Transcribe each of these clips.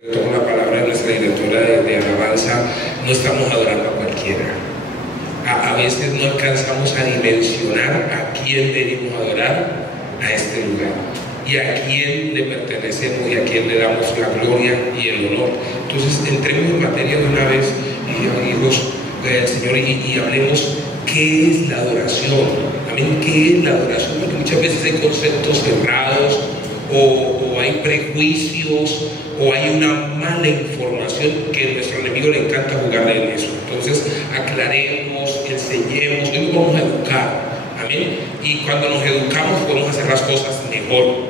Tomo la palabra de nuestra directora de alabanza. No estamos adorando a cualquiera. A veces no alcanzamos a dimensionar a quién venimos a adorar a este lugar y a quién le pertenecemos y a quién le damos la gloria y el honor. Entonces entremos en materia de una vez, amigos del Señor, y hablemos qué es la adoración. También qué es la adoración, porque muchas veces hay conceptos cerrados o hay prejuicios o hay una mala información que a nuestro enemigo le encanta jugarle en eso. Entonces aclaremos, enseñemos, hoy nos vamos a educar, amén, y cuando nos educamos podemos hacer las cosas mejor.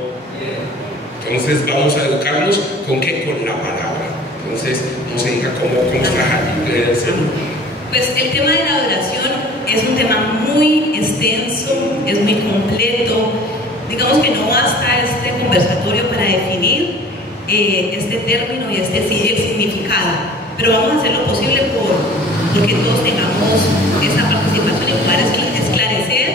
Entonces vamos a educarnos ¿con qué? Con la palabra. Entonces no se diga cómo está pues el tema de la adoración es un tema muy extenso, es muy completo. Digamos que no basta este conversatorio para definir este término y el significado, pero vamos a hacer lo posible porque todos tengamos esa participación y poder esclarecer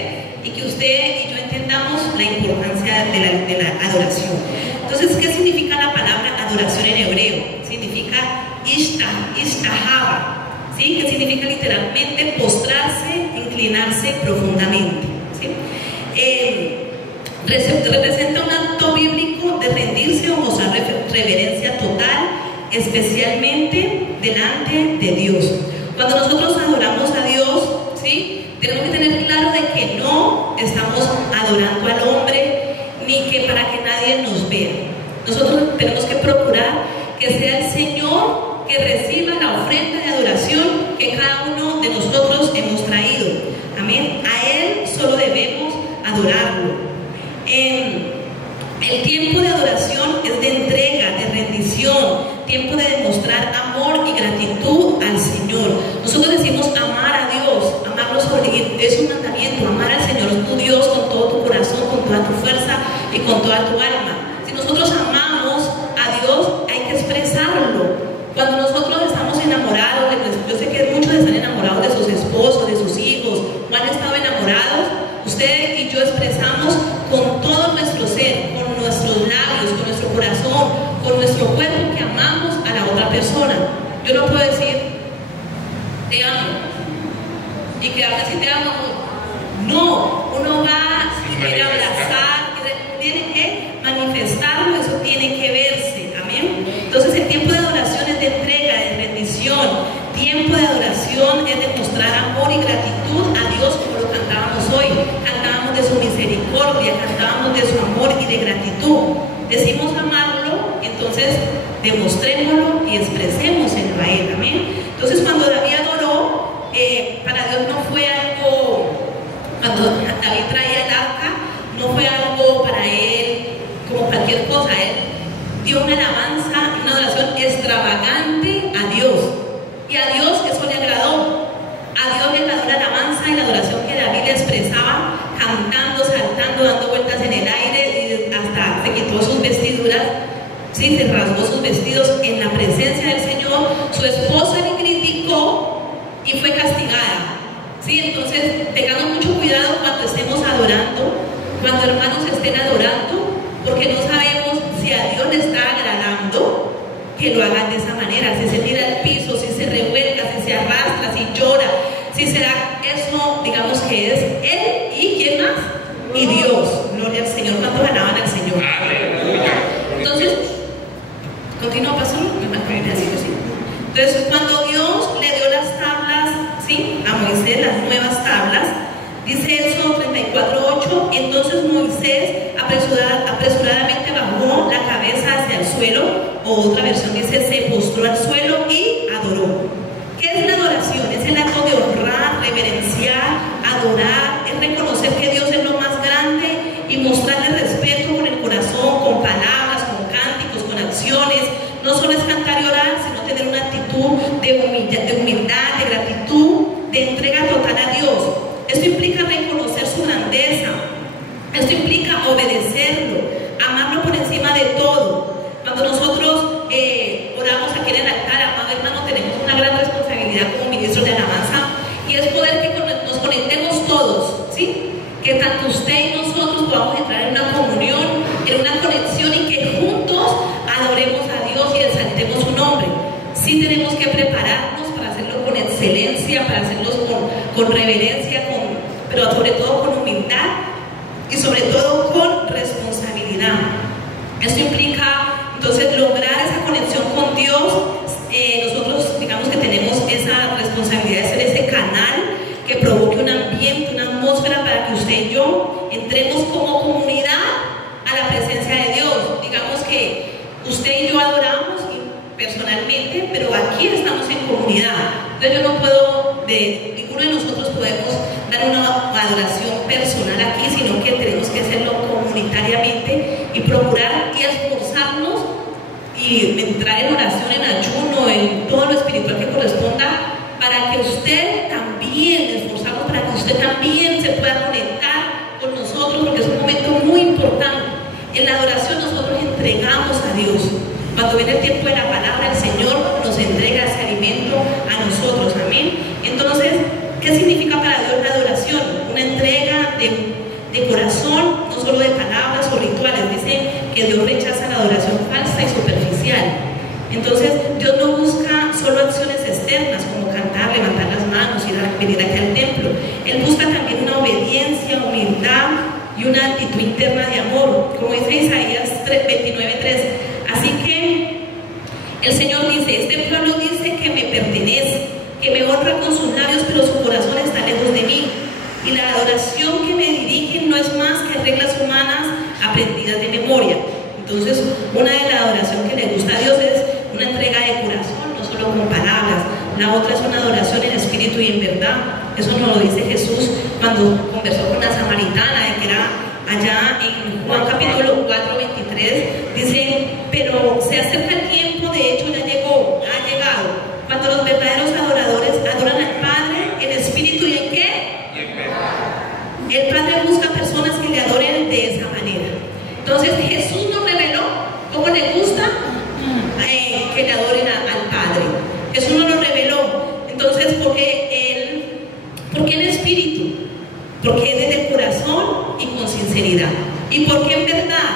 y que usted y yo entendamos la importancia de la adoración. Entonces, ¿qué significa la palabra adoración en hebreo? Significa ishtahava, ¿sí? Que significa literalmente postrarse, inclinarse profundamente, ¿sí? Representa un acto bíblico de rendirse o mostrar reverencia total, especialmente delante de Dios. Cuando nosotros adoramos a Dios, ¿sí? Tenemos que tener claro de que no estamos adorando al hombre ni que para que nadie nos vea. Nosotros tenemos que procurar que sea el Señor que reciba la ofrenda de adoración que cada uno de nosotros hemos traído. Amén. A Él solo debemos adorarlo. El tiempo de adoración es de entrega, de rendición, tiempo de demostrar amor y gratitud al Señor. Nosotros decimos amar a Dios, amarlo es un mandamiento, amar al Señor tu Dios con todo tu corazón, con toda tu fuerza y con toda tu alma. Si nosotros amamos a Dios, hay que expresarlo. Cuando nosotros estamos enamorados, yo sé que muchos están enamorados de sus esposos, de sus hijos, o han estado enamorados, usted y yo expresamos con todo nuestro ser, con nuestros labios, con nuestro corazón, con nuestro cuerpo que amamos a la otra persona. Yo no puedo decir te amo y quedarme así te amo. No, uno va y quiere abrazar, tiene que manifestarlo, eso tiene que verse, amén. Entonces el tiempo de adoración es de entrega, de rendición. Tiempo de adoración es de mostrar amor y gratitud a Dios, como lo cantábamos hoy. Cantábamos de su misericordia, cantábamos de su amor y de gratitud. Decimos amarlo, entonces demostrémoslo y expresémoselo a Él, amén. Entonces cuando David adoró, para Dios no fue algo, cuando David traía el arca, no fue algo para Él como cualquier cosa. Él dio una alabanza, una adoración extravagante a Dios. Y a Dios eso le agradó. A Dios le agradó la alabanza y la adoración que David le expresaba, cantando, saltando, dando vueltas en el aire, y hasta se quitó sus vestiduras, sí, se rasgó sus vestidos en la presencia del Señor. Su esposa le criticó y fue castigada, ¿sí? Entonces tengamos mucho cuidado cuando estemos adorando, cuando hermanos estén adorando, porque no sabemos si a Dios le está agradando que lo hagan de esa manera, si se tira al piso, si se revuelca, si se arrastra, si llora, si será eso, digamos que es Él y ¿quién más? Y Dios. Gloria al Señor. ¿Cuántos alaban al Señor? Entonces, continúa, pastor. Entonces, cuando Dios le dio las tablas, ¿sí?, a Moisés, las nuevas tablas, dice Éxodo 34:8, entonces Moisés apresuradamente bajó la cabeza hacia el suelo, o otra versión dice se postró al suelo y adoró. ¿Qué es la adoración? Es el acto de honrar, reverenciar, adorar, es reconocer que Dios es lo más grande y mostrarle respeto con el corazón, con palabras, con cánticos, con acciones. No solo es cantar y orar, sino tener una actitud de humildad, de gratitud, de entrega total a Dios. Esto implica reconocer su grandeza, esto implica obedecerlo, amarlo por encima de todo. Cuando nosotros oramos aquí en el altar, amado hermano, tenemos una gran responsabilidad como ministros de alabanza, y es poder que nos conectemos todos, ¿sí? Que tanto usted y nosotros podamos entrar en una comunión, en una conexión, y que juntos adoremos a Dios y exaltemos respetemos su nombre. Sí tenemos que prepararnos para hacerlo con excelencia, para hacerlo con reverencia, pero sobre todo con humildad y sobre todo con responsabilidad. Esto implica entonces lograr esa conexión con Dios. Nosotros digamos que tenemos esa responsabilidad de ser ese canal que provoque un ambiente, una atmósfera para que usted y yo entremos como comunidad a la presencia de Dios. Digamos que usted y yo adoramos personalmente, pero aquí estamos en comunidad. Entonces yo no puedo, ninguno de nosotros podemos dar una adoración personal aquí, sino que tenemos que hacerlo comunitariamente y procurar y esforzarnos y entrar en oración, en ayuno, en todo lo espiritual que corresponda, para que usted también, esforzarnos para que usted también se pueda conectar con nosotros, porque es un momento muy importante. En la adoración nosotros entregamos a Dios. Cuando viene el tiempo de la palabra, el Señor nos entrega ese alimento a nosotros, amén. Entonces, ¿qué significa para Dios la adoración? Una entrega de corazón, no solo de palabras o rituales. Dice que Dios rechaza la adoración falsa y superficial. Entonces, Dios no busca solo acciones externas como cantar, levantar las manos y venir aquí al templo. Él busca también una obediencia, humildad y una actitud interna de amor, como dice Isaías 29:3. Así que el Señor dice: este pueblo dice que me pertenece, que me honra con sus labios, pero su corazón está lejos de mí. Y la adoración que me dirigen no es más que reglas humanas aprendidas de memoria. Entonces, una de la adoración que le gusta a Dios es una entrega de corazón, no solo con palabras. La otra es una adoración en espíritu y en verdad. Eso nos lo dice Jesús cuando conversó con la samaritana, que era allá en Juan capítulo 4:23. Dice: pero se acerca el tiempo, de hecho ya llegó, ha llegado, cuando los verdaderos adoradores adoran al Padre en espíritu y en ¿qué? El Padre busca personas que le adoren de esa manera. Entonces Jesús nos reveló cómo le gusta que le adoren al Padre. Jesús nos lo reveló. Entonces, ¿por qué en espíritu? Porque es desde el corazón y con sinceridad. ¿Y por qué en verdad?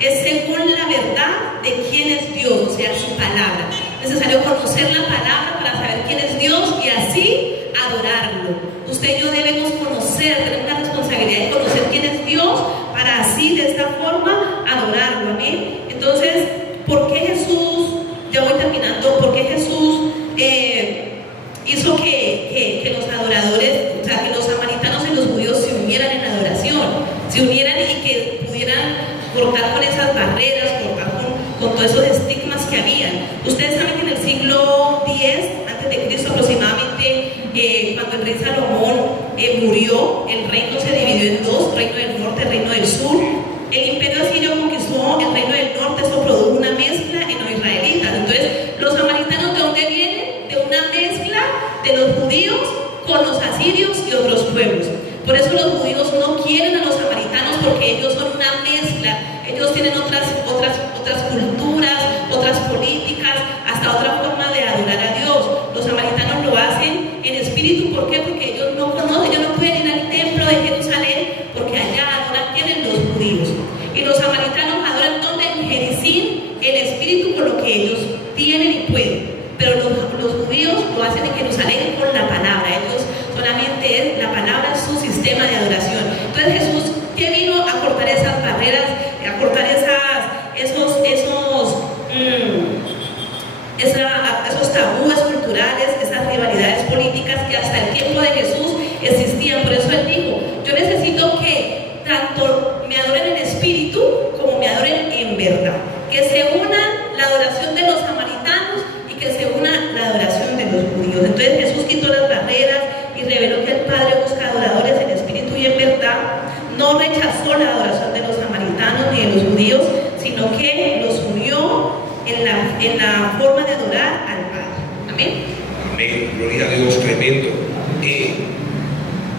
Es según la verdad de quién es Dios, o sea, su palabra. Es necesario conocer la palabra para saber quién es Dios y así adorarlo. Usted y yo debemos conocer, tener una responsabilidad de conocer quién es Dios para así, de esta forma, adorarlo. ¿Amén? Entonces, ¿por qué Jesús, ya voy terminando, por qué Jesús hizo que los adoradores, o sea, que los samaritanos y los judíos se unieran en adoración, se unieran y que pudieran cortar con esas barreras, cortar con todos esos estigmas que habían? Ustedes saben que en el siglo X a.C. aproximadamente, cuando el rey Salomón murió, el reino se dividió en dos: reino del norte, reino del sur. El imperio asirio conquistó el reino del norte. Esto produjo una mezcla en los israelitas. Entonces, los samaritanos, ¿de dónde vienen? De una mezcla de los judíos con los asirios y otros pueblos. Por eso los judíos no quieren a los samaritanos, porque ellos son una mezcla. Ellos tienen otras culturas, otras políticas, hasta otra forma de adorar a Dios. Los samaritanos lo hacen en espíritu. ¿Por qué? Porque ellos no conocen, ellos no pueden ir al templo de Jerusalén, porque allá adoran tienen los judíos. Y los samaritanos adoran donde en Jericín, en espíritu, con lo que ellos tienen y pueden. Pero los judíos lo hacen en Jerusalén con la palabra. Ellos solamente es la palabra, su sistema de adoración. Entonces Jesús, que vino a cortar esas barreras, a cortar esos tabúes culturales, esas rivalidades políticas que hasta el tiempo de Jesús existían. Por eso Él dijo: yo necesito que tanto me adoren en espíritu como me adoren en verdad, que se una la adoración de los samaritanos y que se una la adoración de los judíos. Entonces Jesús quitó las barreras y reveló que el Padre busca adoradores en espíritu y en verdad. No rechazó la adoración de los samaritanos ni de los judíos, sino que los unió en la forma de adorar al Padre. Amén. Amén. Gloria a Dios, tremendo.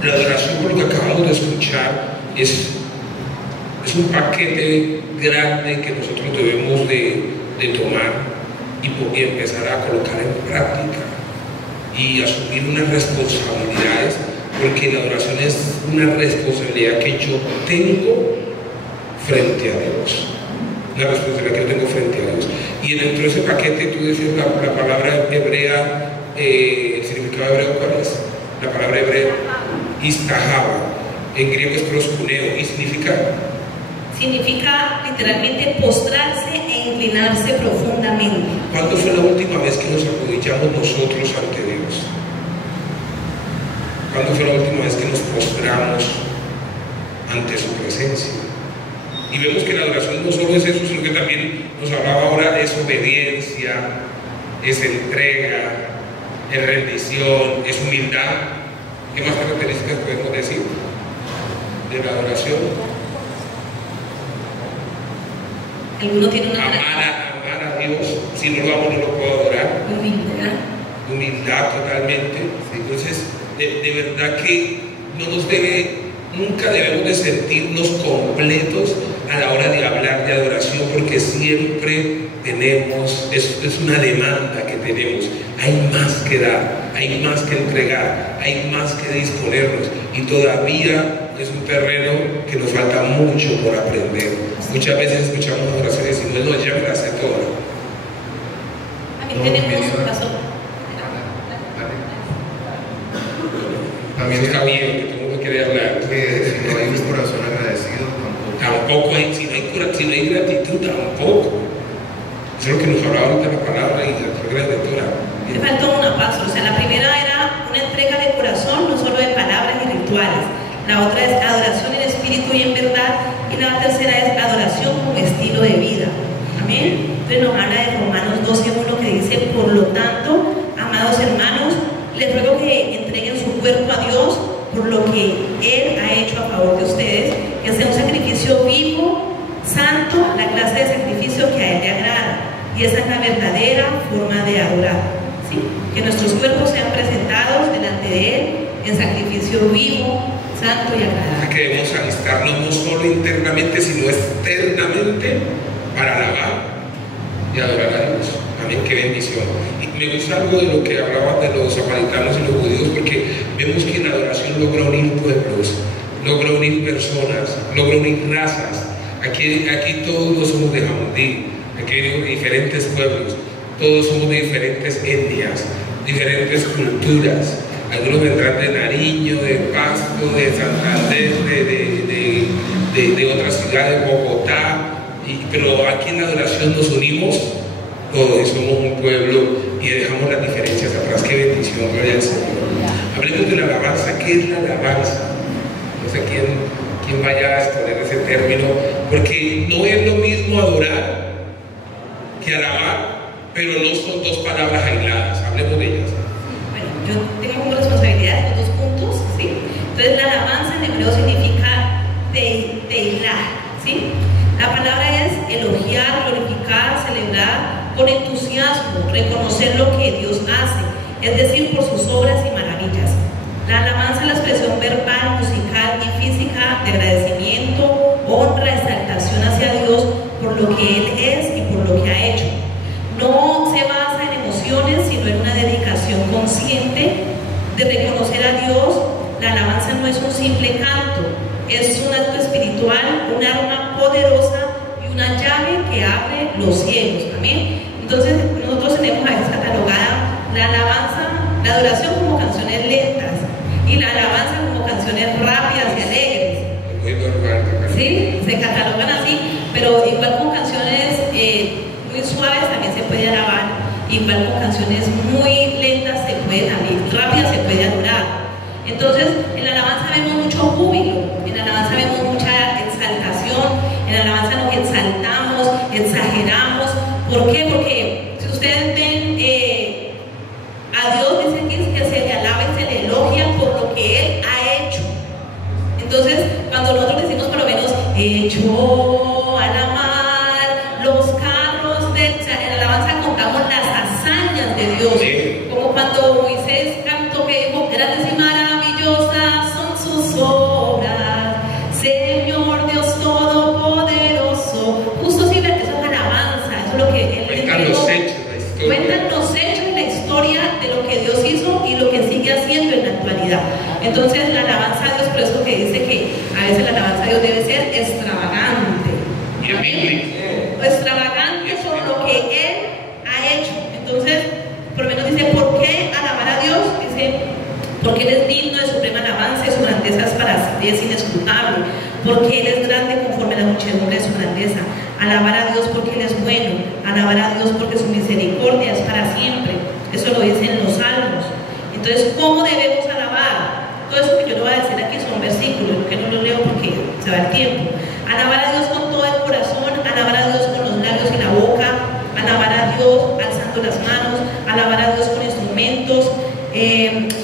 La adoración, por lo que acabamos de escuchar, es un paquete grande que nosotros debemos de tomar y empezar a colocar en práctica y asumir unas responsabilidades, porque la adoración es una responsabilidad que yo tengo frente a Dios. Una responsabilidad que yo tengo frente a Dios. Y dentro de ese paquete tú dices la palabra hebrea, el significado hebreo, ¿cuál es? La palabra hebrea, istahaba, en griego es proskuneo, y significa literalmente postrarse e inclinarse profundamente. ¿Cuándo fue la última vez que nos arrodillamos nosotros ante Dios? ¿Cuándo fue la última vez que nos postramos ante su presencia? Y vemos que la adoración no solo es eso, sino que también nos hablaba ahora, es obediencia, es entrega, es rendición, es humildad. ¿Qué más características podemos decir de la adoración? ¿Alguno tiene una amar a Dios? Si no lo amo, no lo puedo adorar. Humildad totalmente. Entonces, de verdad que nunca debemos de sentirnos completos a la hora de hablar de adoración, porque siempre tenemos, es una demanda que tenemos. Hay más que dar, hay más que entregar, hay más que disponernos, y todavía es un terreno que nos falta mucho por aprender. Muchas veces escuchamos adoraciones y decimos, no, ya me la sé toda. También tenemos un caso. También está bien, que todo el mundo quiere hablar. Que si no hay un corazón agradecido, tampoco hay, si no hay gratitud, tampoco. Eso es lo que nos hablaba ahorita la palabra y la regla de Torah. Le faltó una paso, o sea, la primera era una entrega de corazón, no solo de palabras y rituales. La otra es adoración en espíritu y en verdad, y la tercera es adoración como estilo de vida. Amén. Entonces nos habla de Romanos 12:1, que dice: por lo tanto, amados hermanos, les ruego que entreguen su cuerpo a Dios por lo que Él ha hecho a favor de ustedes, que sea un sacrificio vivo, santo, la clase de sacrificio que a Él le agrada. Y esa es la verdadera forma de adorar, ¿sí? Que nuestros cuerpos sean presentados delante de Él en sacrificio vivo, santo y agradable. Que debemos alistarnos no solo internamente, sino externamente para alabar y adorar a Dios. Amén, qué bendición. Y me gusta algo de lo que hablabas de los samaritanos y los judíos, porque vemos que la adoración logra unir pueblos, logra unir personas, logra unir razas. Aquí todos no somos de Jamundí, aquí hay diferentes pueblos, todos somos de diferentes etnias, diferentes culturas. Algunos vendrán de Nariño, de Pasto, de Santander, de otras ciudades, de Bogotá, pero aquí en la adoración nos unimos todos y somos un pueblo y dejamos las diferencias atrás. Qué bendición, gloria al Señor. Hablemos de la alabanza. ¿Qué es la alabanza? No sé quién vaya a exponer ese término, porque no es lo mismo adorar que alabar, pero no son dos palabras aisladas. Hablemos de ellas. Yo tengo como responsabilidad estos dos puntos, ¿sí? Entonces la alabanza en hebreo significa teilah, ¿sí? La palabra es elogiar, glorificar, celebrar con entusiasmo, reconocer lo que Dios hace, es decir, por sus obras y maravillas. La alabanza es la expresión verbal, musical y física de agradecimiento, honra, exaltación hacia Dios por lo que Él es y por lo que ha hecho. No se basa en emociones, sino en una dedicación consciente de reconocer a Dios. La alabanza no es un simple canto, es un acto espiritual, un arma poderosa y una llave que abre los cielos. Amén. Entonces nosotros tenemos a veces catalogada la alabanza, la adoración como canciones lentas y la alabanza como canciones rápidas y alegres. Sí, se catalogan así, pero igual con canciones muy suaves también se puede alabar, igual con canciones muy lentas se puede también, rápidas se puede adorar. Entonces en la alabanza vemos mucho júbilo, en la alabanza vemos mucha exaltación, en la alabanza nos exaltamos, exageramos. ¿Por qué? Porque si ustedes ven a Dios, dicen que se le alaba y se le elogia por lo que Él ha hecho. Entonces cuando nosotros decimos por lo menos echó a la mar los carros en la alabanza contamos las hazañas de Dios, sí. Como cuando Moisés cantó que dijo: grandes y maravillosas son sus obras, Señor Dios todopoderoso. Justo sí, eso es alabanza, eso es lo que Él cuentan los hechos y la historia de lo que Dios hizo y lo que sigue haciendo en la actualidad. Entonces la alabanza a Dios, por eso que dice que a veces la alabanza a Dios debe ser extravagante. Extravagante por lo que Él es inescrutable, porque Él es grande conforme a la muchedumbre de su grandeza. Alabar a Dios porque Él es bueno, alabar a Dios porque su misericordia es para siempre. Eso lo dicen los salmos. Entonces, ¿cómo debemos alabar? Todo eso que yo le voy a decir aquí son versículos, que no los leo porque se va el tiempo. Alabar a Dios con todo el corazón, alabar a Dios con los labios y la boca, alabar a Dios alzando las manos, alabar a Dios con instrumentos,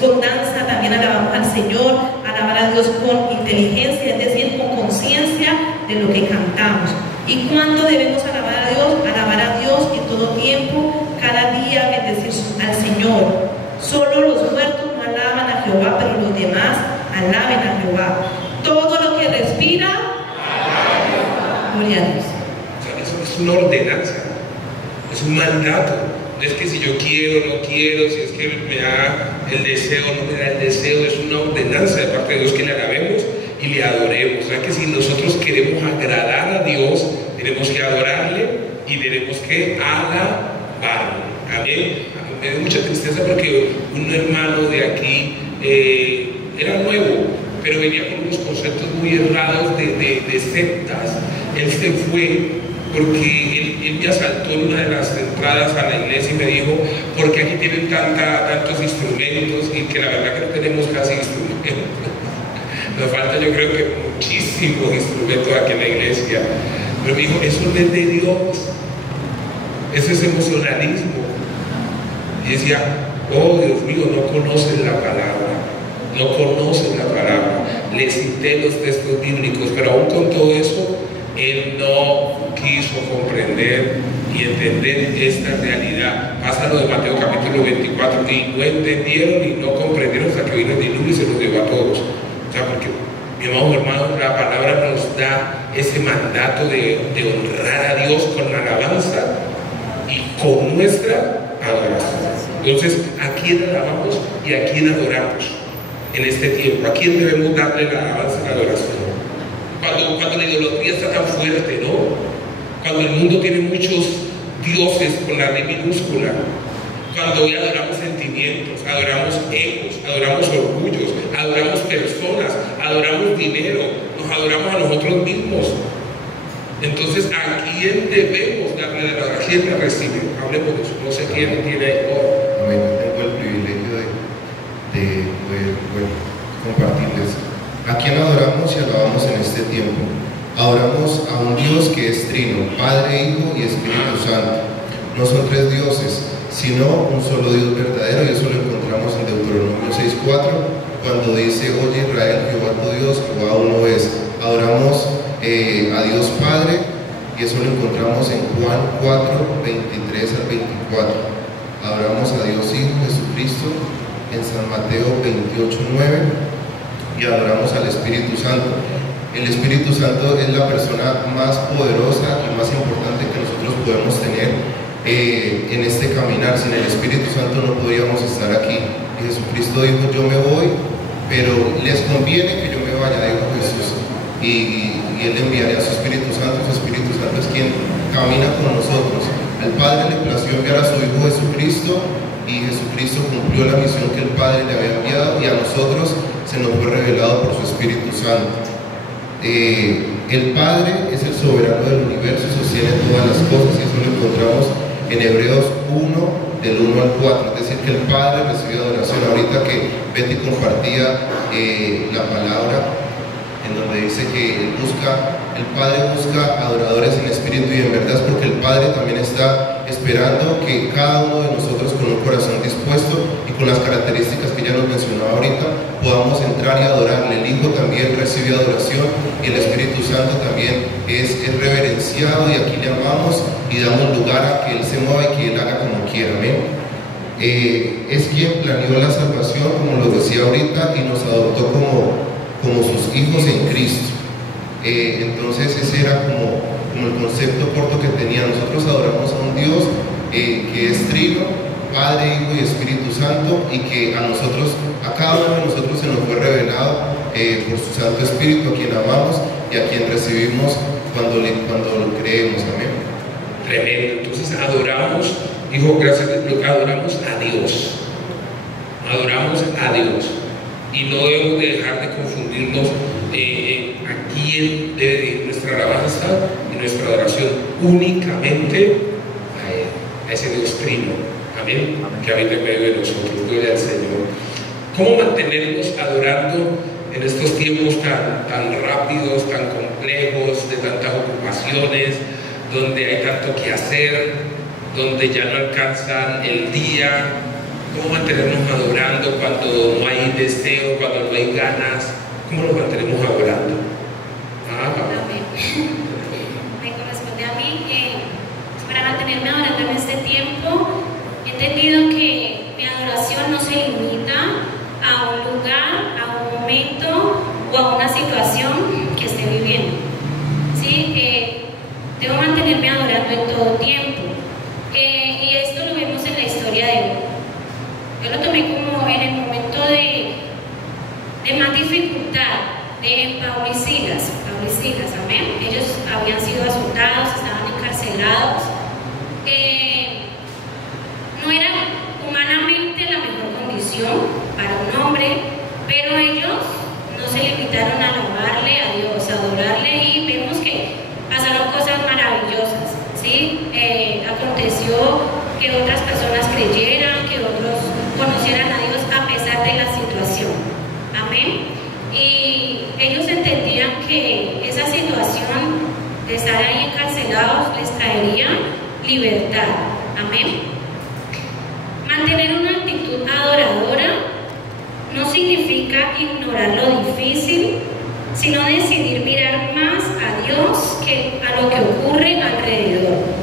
con danza también alabamos al Señor, alabar a Dios con inteligencia, es decir, con conciencia de lo que cantamos. ¿Y cuándo debemos alabar a Dios? Alabar a Dios en todo tiempo, cada día bendecir al Señor. Solo los muertos no alaban a Jehová, pero los demás alaben a Jehová. Todo lo que respira, gloria a Dios. O sea, eso es una ordenanza, es un mandato. No es que si yo quiero, no quiero, si es que me da el deseo, no me da el deseo. Es una ordenanza de parte de Dios que le alabemos y le adoremos. O sea que si nosotros queremos agradar a Dios, tenemos que adorarle y tenemos que alabarle. Amén. Me dio mucha tristeza porque un hermano de aquí era nuevo, pero venía con unos conceptos muy errados de sectas. Él se fue porque él me asaltó en una de las entradas a la iglesia y me dijo, porque aquí tienen tantos instrumentos y que la verdad que no tenemos casi instrumentos. Nos falta, yo creo que muchísimos instrumentos aquí en la iglesia. Pero me dijo, eso no es de Dios, eso es emocionalismo. Y decía, oh Dios mío, no conocen la palabra, no conocen la palabra. Le cité los textos bíblicos, pero aún con todo eso, él no quiso comprender y entender esta realidad. Pasa lo de Mateo capítulo 24, y no entendieron y no comprendieron hasta que vino el diluvio y se los llevó a todos. O sea, porque, mi amado hermano, la palabra nos da ese mandato de honrar a Dios con la alabanza y con nuestra adoración. Entonces, ¿a quién alabamos y a quién adoramos en este tiempo? ¿A quién debemos darle la alabanza y la adoración? Cuando la idolatría está tan fuerte, ¿no? Cuando el mundo tiene muchos dioses con la D minúscula, cuando hoy adoramos sentimientos, adoramos egos, adoramos orgullos, adoramos personas, adoramos dinero, nos adoramos a nosotros mismos. Entonces, ¿a quién debemos darle la adoración? ¿A quién la recibe? Hablemos de eso. No sé quién tiene oro. Amén. Yo tengo el privilegio de poder compartirles. ¿A quién adoramos y alabamos en este tiempo? Adoramos a un Dios que es trino, Padre, Hijo y Espíritu Santo. No son tres dioses, sino un solo Dios verdadero, y eso lo encontramos en Deuteronomio 6:4, cuando dice, oye Israel, Jehová tu Dios, Jehová uno es. Adoramos a Dios Padre, y eso lo encontramos en Juan 4:23 al 24. Adoramos a Dios Hijo Jesucristo en San Mateo 28:9, y adoramos al Espíritu Santo. El Espíritu Santo es la persona más poderosa y más importante que nosotros podemos tener en este caminar. Sin el Espíritu Santo no podríamos estar aquí. Y Jesucristo dijo, yo me voy, pero les conviene que yo me vaya, dijo Jesús, y Él enviaría a su Espíritu Santo. Su Espíritu Santo es quien camina con nosotros. Al Padre le plació enviar a su Hijo Jesucristo, y Jesucristo cumplió la misión que el Padre le había enviado, y a nosotros se nos fue revelado por su Espíritu Santo. El Padre es el soberano del universo y sostiene todas las cosas, y eso lo encontramos en Hebreos 1, del 1 al 4, es decir, que el Padre recibe adoración. Ahorita que Betty compartía la palabra, en donde dice que el Padre busca adoradores en espíritu y en verdad, es porque el Padre también está esperando que cada uno de nosotros, con un corazón dispuesto y con las características que ya nos mencionaba ahorita, podamos entrar y adorarle. El Hijo también recibe adoración, y el Espíritu Santo también es reverenciado, y aquí le amamos y damos lugar a que Él se mueva y que Él haga como quiera. Amén. Es quien planeó la salvación, como lo decía ahorita, y nos adoptó como sus hijos en Cristo. Entonces ese era como el concepto corto que tenía. Nosotros adoramos a un Dios que es trino, Padre, Hijo y Espíritu Santo, y que a cada uno de nosotros se nos fue revelado por su Santo Espíritu, a quien amamos y a quien recibimos cuando lo creemos. Amén. Tremendo. Entonces adoramos, dijo, gracias a Dios, adoramos a Dios. Adoramos a Dios. Y no debemos de dejar de confundirnos ¿a quién debe ir nuestra alabanza y nuestra adoración? Únicamente a Él, a ese Dios trino, amén, que habita en medio de nosotros. Gloria al Señor. ¿Cómo mantenernos adorando en estos tiempos tan rápidos, tan complejos, de tantas ocupaciones, donde hay tanto que hacer, donde ya no alcanzan el día? ¿Cómo mantenernos adorando cuando no hay deseo, cuando no hay ganas? ¿Cómo nos mantenemos adorando? Me corresponde a mí. Para mantenerme adorando en este tiempo, he entendido que mi adoración no se limita a un lugar, a un momento o a una situación que esté viviendo. ¿Sí? Debo mantenerme adorando en todo tiempo. Y esto lo vemos en la historia de hoy. Yo lo tomé como en el momento de más dificultad de Pablo y Silas, amén. Ellos habían sido azotados, estaban encarcelados. No era humanamente la mejor condición para un hombre, pero ellos no se limitaron a alabarle a Dios, a adorarle, y vemos que pasaron cosas maravillosas, ¿sí? Aconteció que otras personas creyeran, que otros conocieran a Dios a pesar de la situación, amén. Y ellos entendían que esa situación de estar ahí encarcelados les traería libertad, amén. Mantener una actitud adoradora no significa ignorar lo difícil, sino decidir mirar más a Dios que a lo que ocurre alrededor.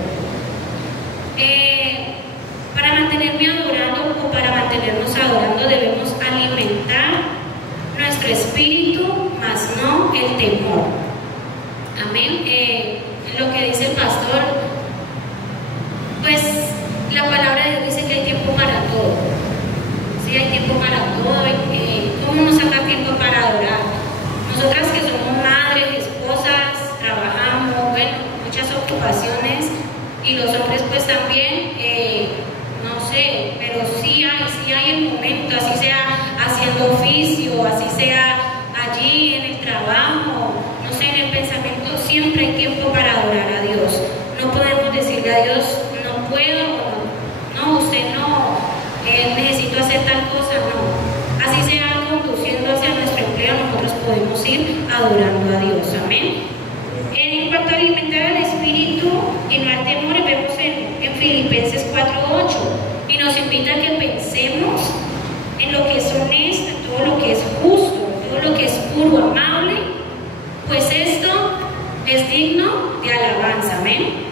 Para mantenerme adorando o para mantenernos adorando debemos alimentar nuestro espíritu, más no el temor. Amén. Lo que dice el pastor, pues la palabra de Dios dice que hay tiempo para todo. Sí, hay tiempo para todo. ¿Cómo nos saca tiempo para adorar? Nosotras que somos madres, esposas, trabajamos, bueno, muchas ocupaciones, y los hombres pues también, no sé, pero sí hay el momento, así sea haciendo oficio, así sea allí en el trabajo, no sé, en el pensamiento, siempre hay tiempo para adorar a Dios. No podemos decirle a Dios, no puedo, no, usted no, necesito hacer tal cosa, no. Así sea conduciendo hacia nuestro empleo, nosotros podemos ir adorando a Dios, amén. En cuanto a alimentar al espíritu y no al temor, vemos en Filipenses 4:8, y nos invita a que pensemos en lo que es honesto, todo lo que es justo, todo lo que es puro, amable, pues esto es digno de alabanza, amén.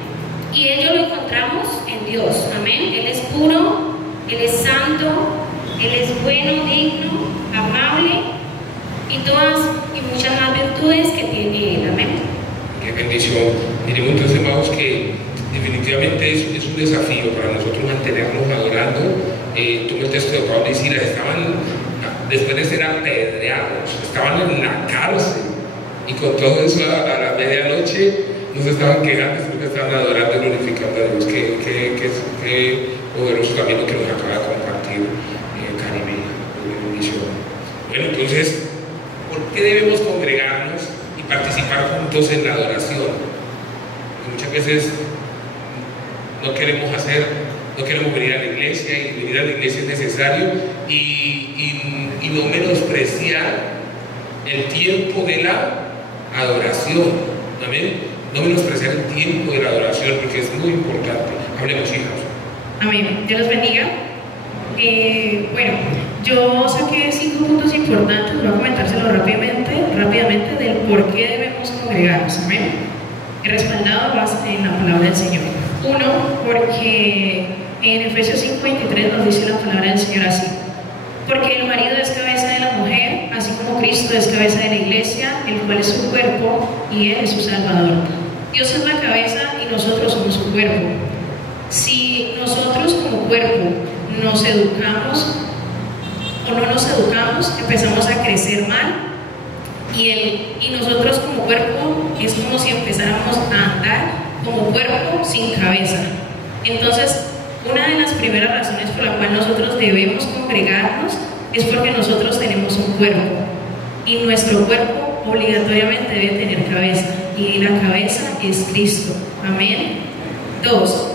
Y ello lo encontramos en Dios, amén. Él es puro, Él es santo, Él es bueno, digno, amable, y todas y muchas más virtudes que tiene Él, amén. Qué bendición. Miremos entonces, hermanos, que definitivamente es un desafío para nosotros mantenernos adorando. Tuve el texto de Pablo y Silas, estaban, después de ser apedreados, estaban en la cárcel, y con todo eso a la medianoche no se estaban quejando, sino que estaban adorando y glorificando a Dios. Qué poderoso camino que nos acaba de compartir Caribe. Bendición. Bueno, entonces, ¿por qué debemos congregarnos y participar juntos en la adoración? Porque muchas veces no queremos venir a la iglesia, y venir a la iglesia es necesario, y no menospreciar el tiempo de la adoración, amén. No menospreciar el tiempo de la adoración, porque es muy importante. Hablemos, hijas. Amén. Dios los bendiga. Bueno, yo saqué 5 puntos importantes, voy a comentárselos rápidamente del por qué debemos congregarnos. Amén. He respaldado en la palabra del Señor. 1, porque en Efesios 5:23 nos dice la palabra del Señor así: porque el marido es cabeza de la mujer, así como Cristo es cabeza de la iglesia, el cual es su cuerpo y Él es su Salvador. Dios es la cabeza y nosotros somos su cuerpo. Si nosotros como cuerpo nos educamos o no nos educamos, empezamos a crecer mal, y nosotros como cuerpo es como si empezáramos a andar como cuerpo sin cabeza. Entonces, una de las primeras razones por la cual nosotros debemos congregarnos es porque nosotros tenemos un cuerpo, y nuestro cuerpo obligatoriamente debe tener cabeza, y la cabeza es Cristo. Amén. 2.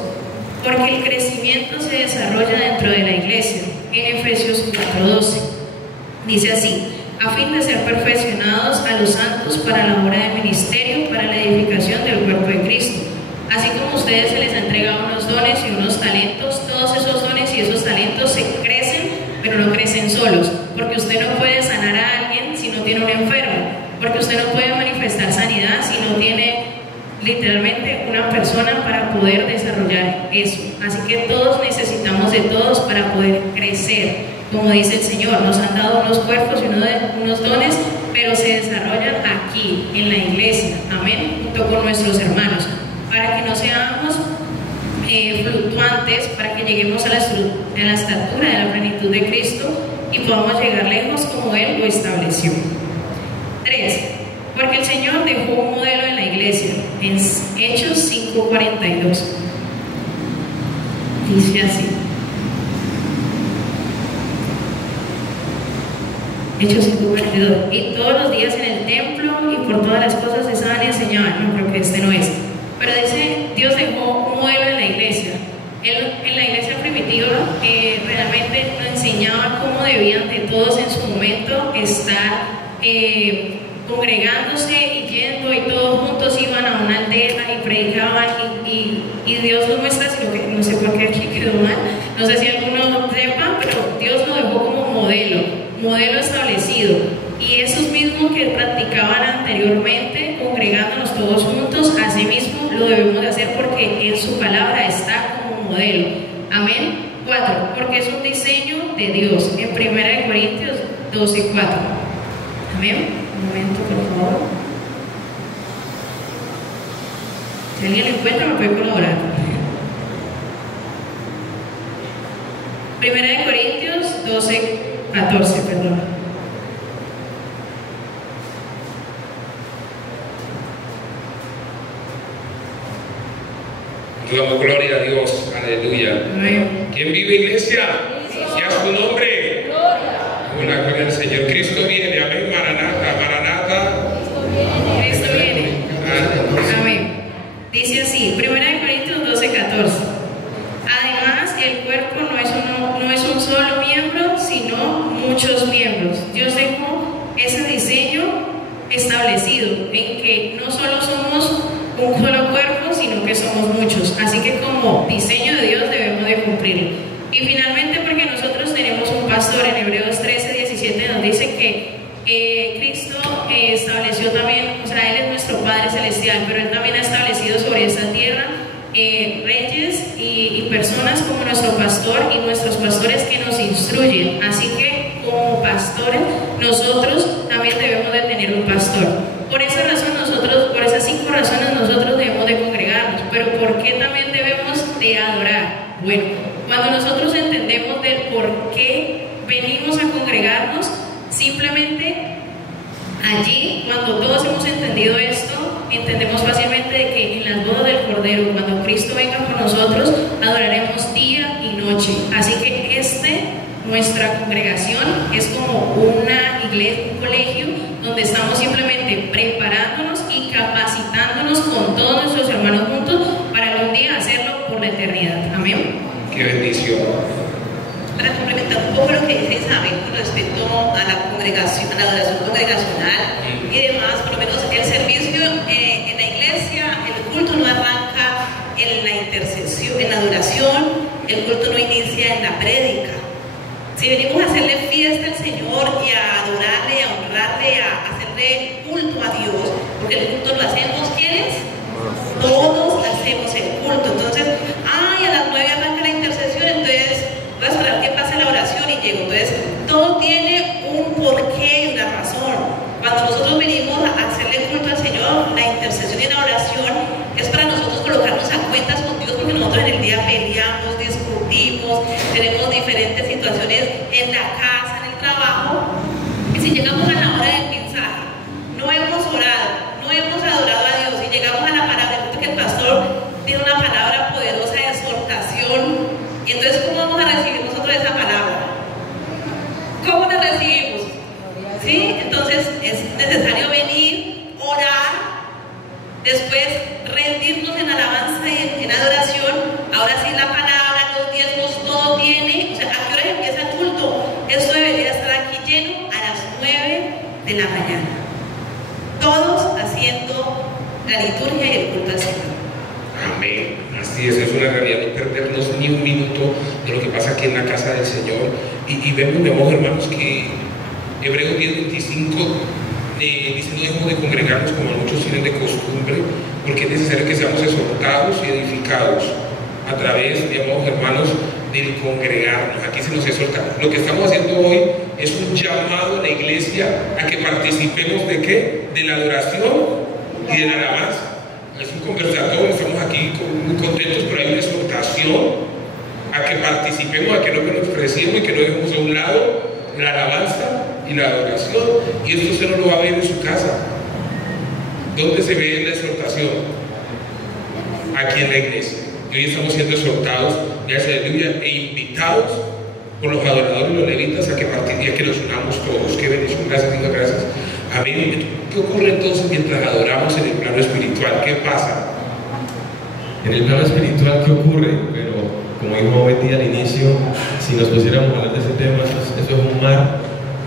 Porque el crecimiento se desarrolla dentro de la iglesia. En Efesios 4:12 dice así: a fin de ser perfeccionados a los santos para la obra del ministerio, para la edificación del cuerpo de Cristo. Así como a ustedes se les ha entregado unos dones y unos talentos, todos esos dones y esos talentos se crecen, pero no crecen solos, porque usted no puede sanar a alguien si no tiene un enfermo, porque usted no puede manifestar sanidad si no tiene literalmente una persona para poder desarrollar eso. Así que todos necesitamos de todos para poder crecer. Como dice el Señor, nos han dado unos cuerpos y unos dones, pero se desarrollan aquí, en la iglesia, amén, junto con nuestros hermanos, para que no seamos fluctuantes, para que lleguemos a la estatura de la plenitud de Cristo y podamos llegar lejos como Él lo estableció. 3. Porque el Señor dejó un modelo en la iglesia, en Hechos 5:42. Dice así. Hechos 5:42. Y todos los días en el templo y por todas las cosas estaban y enseñaban. No, creo que este no es. Pero dice, Dios dejó un modelo en la iglesia. En la iglesia primitiva realmente nos enseñaba cómo debían de todos en su momento estar congregándose y yendo, y todos juntos iban a una aldea y predicaban, y Dios nos muestra, sino que no sé por qué aquí quedó mal, no sé si alguno sepa, pero Dios lo dejó como modelo establecido, y esos mismos que practicaban anteriormente, congregándonos todos juntos, así mismo lo debemos de hacer, porque en su palabra está como modelo. Amén. 4. Porque es un diseño de Dios, en 1 Corintios 12:4. Amén. Un momento, por favor. Si alguien lo encuentra, me puede colaborar. 1 Corintios 12:14, perdón. Damos gloria a Dios, aleluya. Amén. ¿Quién vive, iglesia? Y a su nombre. Una gloria al Señor. Cristo viene, amén. Maranata, Maranata. Cristo viene. Amén. Dice así, 1 Corintios 12:14. Además, el cuerpo no es un solo miembro, sino muchos miembros. Dios dejó ese diseño establecido en que no solo somos un solo cuerpo, sino que somos muchos. Así que como diseño de Dios debemos de cumplirlo. Y finalmente, porque nosotros tenemos un pastor, en Hebreos 13:17 nos dice que Cristo estableció también, o sea, Él es nuestro Padre Celestial, pero Él también ha establecido sobre esta tierra reyes y personas como nuestro pastor y nuestros pastores que nos instruyen. Así que como pastores, nosotros también debemos de tener un pastor. Por esa razón por esas 5 razones nosotros debemos de congregarnos. Pero ¿por qué también debemos de adorar? Bueno, cuando nosotros entendemos del por qué venimos a congregarnos, simplemente allí, cuando todos hemos entendido esto, entendemos fácilmente de que en las bodas del Cordero, cuando Cristo venga por nosotros, adoraremos día y noche. Así que nuestra congregación es como una iglesia, un colegio, donde estamos simplemente preparándonos y capacitándonos con todos nuestros hermanos juntos para algún día hacerlo por la eternidad. Amén. Qué bendición. Para complementar un poco lo que dice Isabel con respecto a la congregación, a la adoración congregacional y demás, por lo menos el servicio en la iglesia, el culto no arranca en la intercesión, en la adoración, el culto no inicia en la prédica. Si venimos a hacerle fiesta al Señor y a adorarle, a honrarle, a hacerle culto a Dios, porque el culto lo hacemos, ¿quiénes? Todos hacemos el culto. Entonces, a las 9 arranca la intercesión, entonces voy a esperar que pase la oración y llego. Entonces, todo tiene un porqué y una razón. Cuando nosotros venimos a hacerle culto al Señor, la intercesión y la oración es para nosotros colocarnos a cuentas con Dios, porque nosotros en el día peleamos, discutimos, tenemos diferentes situaciones en la casa, en el trabajo, y si llegamos a la hora del mensaje, no hemos orado, no hemos adorado a Dios, y llegamos a la palabra, porque el pastor tiene una palabra poderosa de exhortación, y entonces ¿cómo vamos a recibir nosotros esa palabra? ¿Cómo la recibimos? ¿Sí? Entonces es necesario venir Después, rendirnos en alabanza y en adoración. Ahora sí, la palabra, los diezmos, todo tiene. O sea, ¿a qué hora empieza el culto? Esto debería estar aquí lleno a las 9 de la mañana. Todos haciendo la liturgia y el culto al Señor. Amén. Así es una realidad, no perdernos ni un minuto de lo que pasa aquí en la casa del Señor. Y vemos, hermanos, que Hebreos 10:25 dice: no dejemos de congregarnos como muchos tienen de costumbre, porque es necesario que seamos exhortados y edificados a través, digamos, hermanos, del congregarnos. Aquí se nos exhorta. Lo que estamos haciendo hoy es un llamado a la iglesia a que participemos ¿de qué? De la adoración y de la alabanza. Es un conversatorio, estamos aquí muy contentos, pero hay una exhortación a que participemos, a que no menospreciemos y que no dejemos a un lado la alabanza y la adoración. Y esto usted no lo va a ver en su casa. ¿Dónde se ve la exhortación? Aquí en la iglesia. Y hoy estamos siendo exhortados, gracias a Dios, e invitados por los adoradores y los levitas a que participen, a que nos unamos todos. Qué bendición, gracias, Dios, gracias. Amén. ¿Qué ocurre entonces mientras adoramos en el plano espiritual? ¿Qué pasa? En el plano espiritual, ¿qué ocurre? Pero como dijo Betty al inicio, si nos pusiéramos a hablar de ese tema, eso es un mar,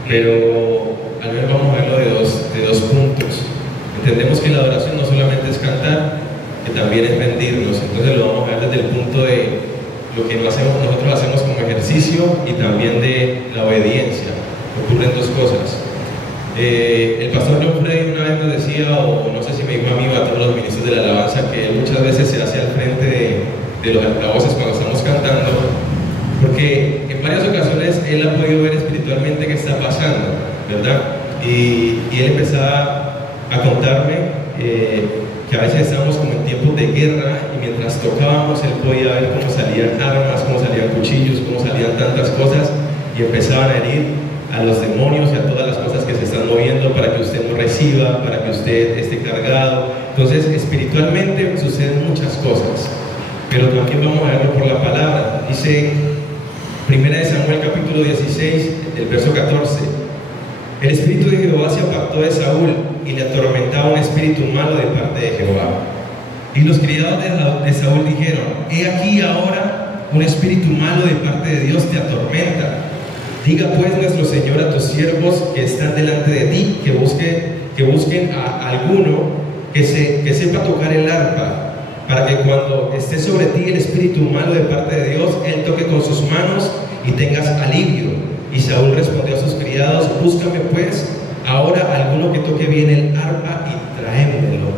pero al menos vamos a verlo de dos puntos. Entendemos que la adoración no solamente es cantar, que también es rendirnos. Entonces lo vamos a ver desde el punto de lo que nosotros hacemos como ejercicio y también de la obediencia. Ocurren dos cosas. El pastor John Frey una vez nos decía, o no sé si me dijo a mí o a todos los ministros de la alabanza, que él muchas veces se hace al frente de los altavoces cuando estamos cantando, porque en varias ocasiones él ha podido ver espiritualmente qué está pasando, ¿verdad? Y él empezaba a contarme que a veces estábamos como en tiempos de guerra y mientras tocábamos él podía ver cómo salían armas, cómo salían cuchillos, cómo salían tantas cosas y empezaban a herir a los demonios y a todas las cosas que se están moviendo para que usted no reciba, para que usted esté cargado. Entonces espiritualmente suceden muchas cosas, pero también vamos a verlo por la palabra. Dice 1 Samuel capítulo 16, el verso 14: el espíritu de Jehová se apartó de Saúl y le atormentaba un espíritu malo de parte de Jehová. Y los criados de Saúl dijeron: he aquí ahora un espíritu malo de parte de Dios te atormenta. Diga pues nuestro Señor a tus siervos que están delante de ti, que busquen a alguno que sepa tocar el arpa, para que cuando esté sobre ti el espíritu malo de parte de Dios, él toque con sus manos y tengas alivio. Y Saúl respondió a sus criados: búscame pues ahora alguno que toque bien el arpa y tráemelo.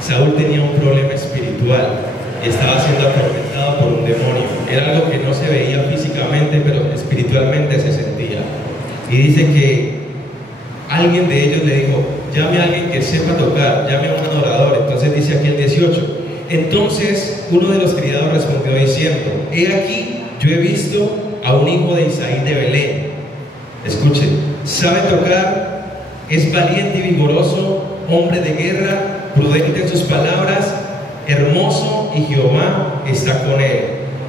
Saúl tenía un problema espiritual y estaba siendo atormentado por un demonio. Era algo que no se veía físicamente, pero espiritualmente se sentía. Y dice que alguien de ellos le dijo: llame a alguien que sepa tocar, llame a un adorador. Entonces dice aquí el 18: entonces uno de los criados respondió diciendo: he aquí, yo he visto a un hijo de Isaí de Belén. Escuchen, sabe tocar, es valiente y vigoroso, hombre de guerra, prudente en sus palabras, hermoso, y Jehová está con él.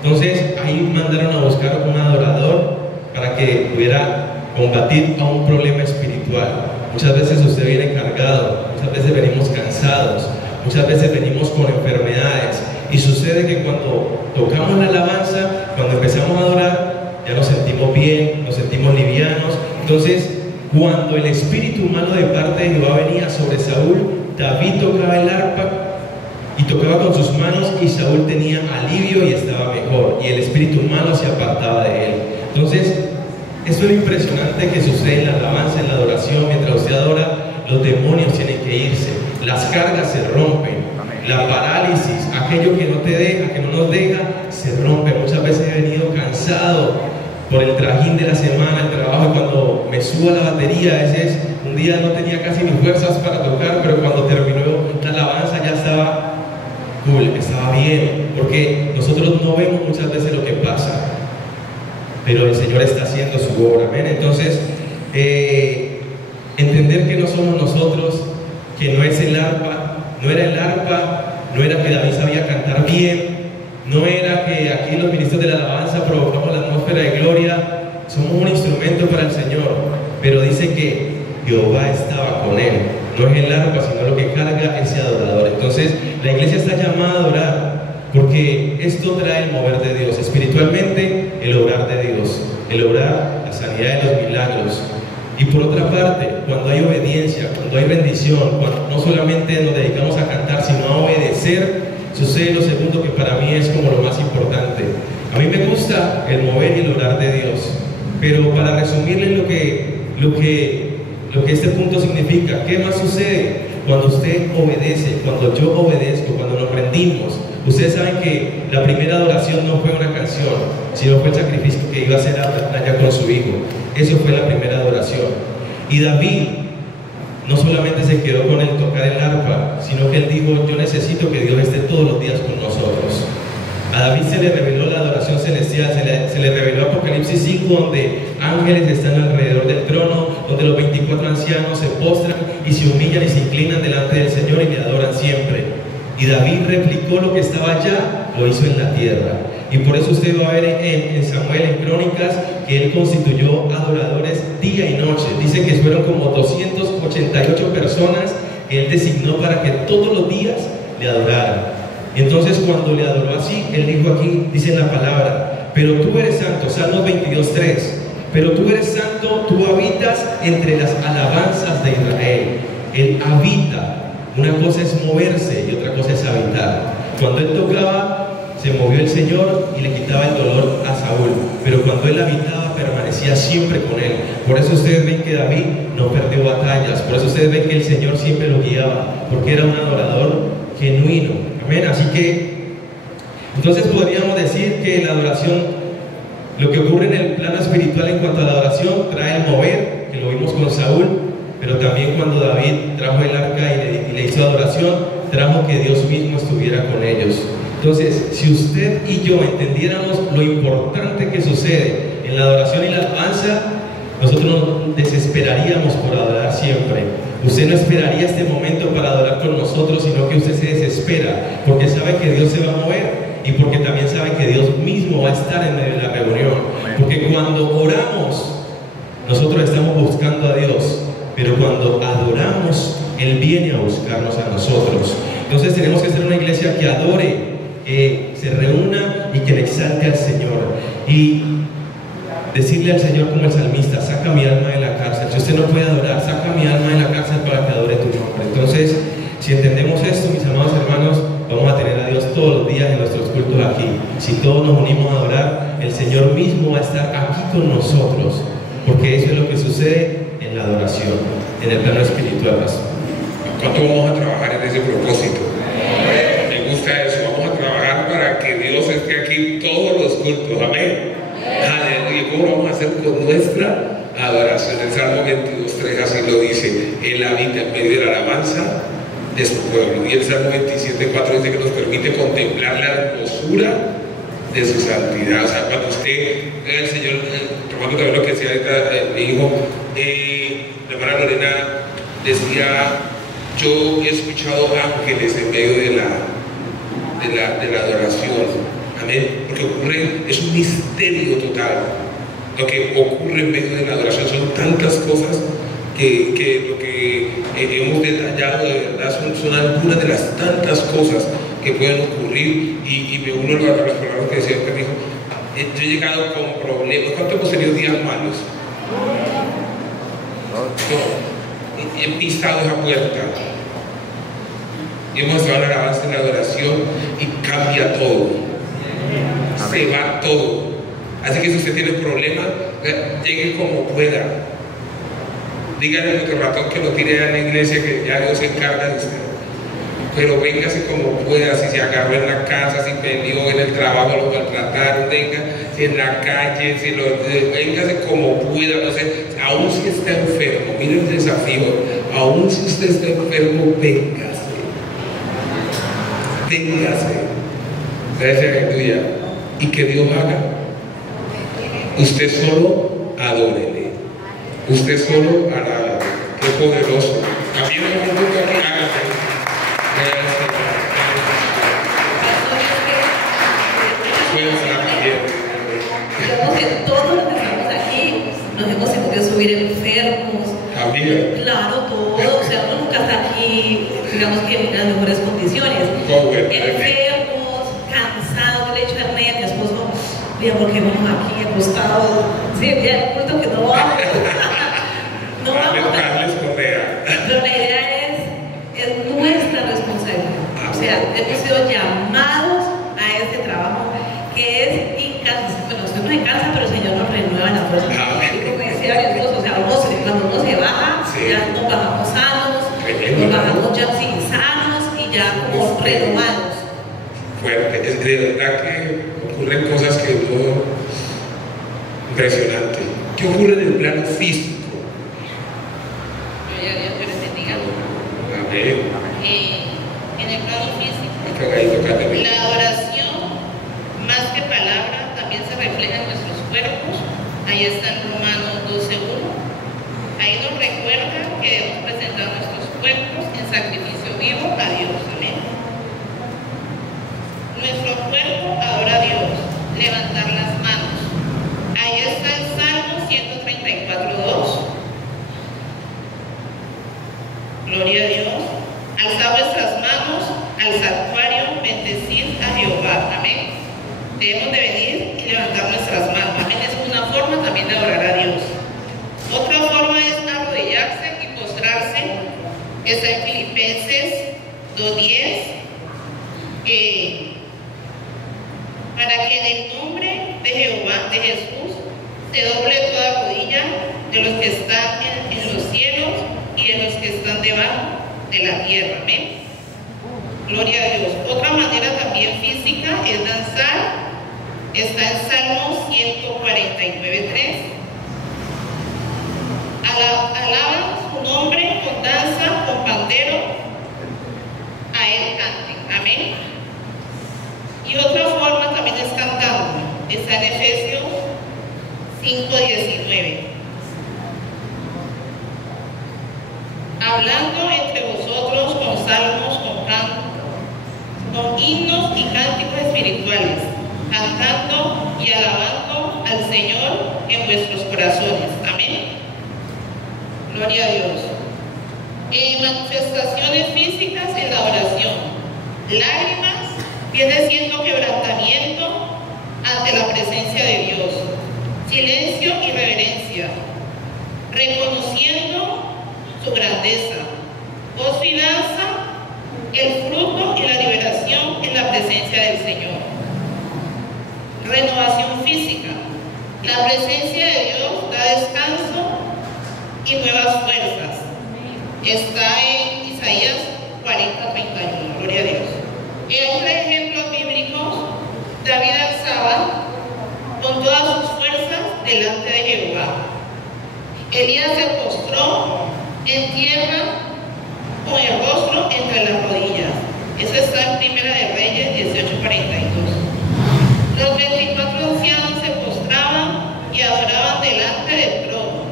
Entonces ahí mandaron a buscar un adorador para que pudiera combatir a un problema espiritual. Muchas veces usted viene cargado, muchas veces venimos cansados, muchas veces venimos con enfermedades, y sucede que cuando tocamos la alabanza, cuando empezamos a adorar, ya nos sentimos bien, nos sentimos livianos. Entonces, cuando el espíritu malo de parte de Jehová venía sobre Saúl, David tocaba el arpa y tocaba con sus manos, y Saúl tenía alivio y estaba mejor, y el espíritu malo se apartaba de él. Entonces, esto es lo impresionante que sucede en la alabanza, en la adoración. Mientras usted adora, los demonios tienen que irse, las cargas se rompen, la parálisis, aquello que no te deja, que no nos deja, se rompe. Muchas veces he venido cansado por el trajín de la semana, el trabajo, y cuando me subo a la batería, a veces un día no tenía casi ni fuerzas para tocar, pero cuando terminó la alabanza ya estaba cool, estaba bien, porque nosotros no vemos muchas veces lo que pasa, pero el Señor está haciendo su obra. Amén. Entonces, entender que no somos nosotros, que no es el arpa, no era el arpa, no era que David sabía cantar bien, no era que aquí los ministros de la alabanza provocamos la atmósfera de gloria. Somos un instrumento para el Señor, pero dice que Jehová estaba con él. No es el arpa, sino lo que carga ese adorador, Entonces, la iglesia está llamada a adorar, porque esto trae el mover de Dios. Espiritualmente, el obrar de Dios, el obrar, la sanidad de los milagros. Y por otra parte, cuando hay obediencia, cuando hay bendición, cuando no solamente nos dedicamos a cantar, sino a obedecer, sucede lo segundo que para mí es como lo más importante. A mí me gusta el mover y el obrar de Dios, pero para resumirles lo que este punto significa, ¿qué más sucede? Cuando usted obedece, cuando yo obedezco, cuando nos rendimos. Ustedes saben que la primera adoración no fue una canción, sino fue el sacrificio que iba a hacer allá con su hijo. Eso fue la primera adoración. Y David no solamente se quedó con el tocar el arpa, sino que él dijo, yo necesito que Dios esté todos los días con nosotros. A David se le reveló la adoración celestial, se le reveló Apocalipsis 5, donde ángeles están alrededor del trono, donde los 24 ancianos se postran y se humillan y se inclinan delante del Señor y le adoran siempre. Y David replicó lo que estaba allá, lo hizo en la tierra. Y por eso usted va a ver en Samuel, en Crónicas, que él constituyó adoradores día y noche. Dice que fueron como 288 personas que él designó para que todos los días le adoraran. Y entonces cuando le adoró así, él dijo aquí, dice en la palabra, pero tú eres santo, Salmos 22:3, pero tú eres santo, tú habitas entre las alabanzas de Israel. Él habita. Una cosa es moverse y otra cosa es habitar. Cuando él tocaba, se movió el Señor y le quitaba el dolor a Saúl, pero cuando él habitaba, permanecía siempre con él. Por eso ustedes ven que David no perdió batallas, por eso ustedes ven que el Señor siempre lo guiaba, porque era un adorador genuino. Amén. Así que entonces podríamos decir que la adoración, lo que ocurre en el plano espiritual en cuanto a la adoración, trae el mover, que lo vimos con Saúl, pero también cuando David trajo el arca y le hizo adoración, trajo que Dios mismo estuviera con ellos. Entonces, si usted y yo entendiéramos lo importante que sucede en la adoración y la alabanza, nosotros nos desesperaríamos por adorar siempre. Usted no esperaría este momento para adorar con nosotros, sino que usted se desespera, porque sabe que Dios se va a mover y porque también sabe que Dios mismo va a estar en medio de la reunión. Porque cuando oramos, nosotros estamos buscando a Dios, pero cuando adoramos, Él viene a buscarnos a nosotros. Entonces tenemos que ser una iglesia que adore, que se reúna y que le exalte al Señor. Y decirle al Señor como el salmista, saca mi alma de la cárcel. Si usted no puede adorar, saca mi alma de la cárcel para que adore tu nombre. Entonces, si entendemos esto, mis amados hermanos, vamos a tener a Dios todos los días en nuestros cultos aquí. Si todos nos unimos a adorar, el Señor mismo va a estar aquí con nosotros, porque eso es lo que sucede en la adoración, en el plano espiritual. ¿Cuánto vamos a trabajar en ese propósito? Me gusta eso, vamos a trabajar para que Dios esté aquí todos los cultos. Amén. Aleluya. ¿Cómo lo vamos a hacer con nuestra adoración? El Salmo 22:3 así lo dice: Él habita en medio de la alabanza de su pueblo. Y el Salmo 27:4 dice que nos permite contemplar la hermosura de su santidad. O sea, cuando usted ve al Señor, tomando también lo que decía mi hijo, la hermana Lorena decía, yo he escuchado ángeles en medio de la adoración. Amén. Porque ocurre, es un misterio total. Lo que ocurre en medio de la adoración son tantas cosas que lo que hemos detallado de verdad son algunas de las tantas cosas que pueden ocurrir. Y me uno a las palabras que decía, que dijo, yo he llegado con problemas. ¿Cuánto hemos tenido días malos? No. He pisado esa puerta. Y hemos estado en la alabanza, en la adoración, y cambia todo. Se va todo. Así que si usted tiene problemas, llegue como pueda. Dígale a nuestro ratón que lo tire a la iglesia, que ya Dios se encarga de usted. Pero véngase como pueda, si se agarró en la casa, si peleó en el trabajo, lo maltrataron, venga, si en la calle, véngase como pueda, no sé, aún si está enfermo, mire el desafío, aún si usted está enfermo, véngase. Gracias a tuya. Y que Dios haga. Usted solo adórele. Usted solo hará. Qué poderoso. También un punto aquí, hágase. Digamos que todos los que estamos aquí nos hemos sentido subir enfermos. También. Claro, todos. O sea, uno nunca está aquí digamos que en las mejores condiciones. Power, Enfermos, cansados del hecho de hernia, mi esposo, oye, ¿por qué vamos aquí acostados? Sí, ya el punto que no vamos. No vamos. Carles Correa. Pero la idea es nuestra responsabilidad. O sea, hemos sido llamados a este trabajo que es incansable. Bueno, usted no se cansa, pero el Señor nos renueva la fuerza. Y como decía mi esposo, o sea, cuando uno se baja, ya nos bajamos sanos, nos bajamos ya sin sanos y ya como renovados. Fuerte. Es de verdad que ocurren cosas que uno... Impresionante. ¿Qué ocurre en el plano físico? Dios les bendiga. Amén. En el plano físico, Cállate. la adoración, más que palabra, también se refleja en nuestros cuerpos. Ahí está en Romanos 12:1. Ahí nos recuerda que debemos presentar nuestros cuerpos en sacrificio vivo a Dios. Amén. Nuestro cuerpo adora a Dios. Levantar las manos. Ahí está el Salmo 134:2. Gloria a Dios. Alzad vuestras manos al santuario, bendecid a Jehová. Amén. Debemos de venir y levantar nuestras manos. Amén. Es una forma también de adorar a Dios. Otra forma es arrodillarse y postrarse. Está en Filipenses 2:10. Para que en el nombre de Jehová, de Jesús, se doble toda rodilla de los que están en los cielos y de los que están debajo de la tierra. Amén. Gloria a Dios. Otra manera también física es danzar. Está en Salmo 149:3. Alaban su nombre con danza, con pandero. A él canten. Amén. Y otra forma también es cantando. Está en Efesios 5:19. Hablando entre vosotros con salmos, con cantos, con himnos y cánticos espirituales, cantando y alabando al Señor en vuestros corazones. Amén. Gloria a Dios. Manifestaciones físicas en la oración. Lágrimas viene siendo quebrantamiento ante la presencia de Dios. Silencio y reverencia. Reconociendo su grandeza. Voz y danza, el fruto y la liberación en la presencia del Señor. Renovación física. La presencia de Dios da descanso y nuevas fuerzas. Está en Isaías 40:31. Gloria a Dios. En otros ejemplos bíblicos, David alzaba con todas sus fuerzas delante de Jehová. Elías se postró en tierra con el rostro entre las rodillas. Eso está en Primera de Reyes 18:42. Los 24 ancianos se postraban y adoraban delante del trono.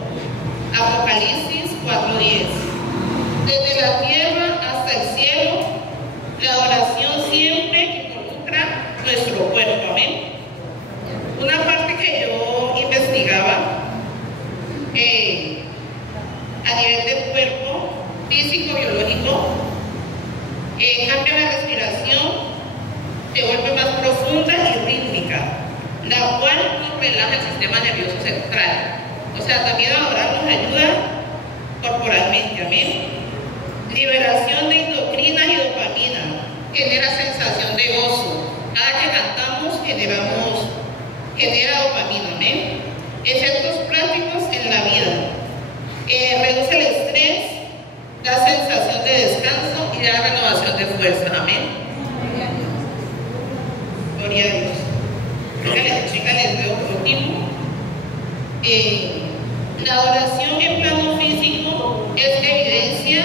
Apocalipsis 4:10. Desde la tierra hasta el cielo, la adoración siempre involucra nuestro cuerpo. Amén. Una parte que yo investigaba a nivel del cuerpo, físico, biológico, cambia la respiración, se vuelve más profunda y rítmica, la cual nos relaja el sistema nervioso central. O sea, también adorar nos ayuda corporalmente. Amén. Liberación de endocrinas y dopamina, genera sensación de gozo. Cada que cantamos genera dopamina. Amén. Efectos prácticos en la vida. Reduce el estrés, da sensación de descanso y da renovación de fuerza. Amén. Gloria a Dios. Chícales veo por último. La oración en plano físico es evidencia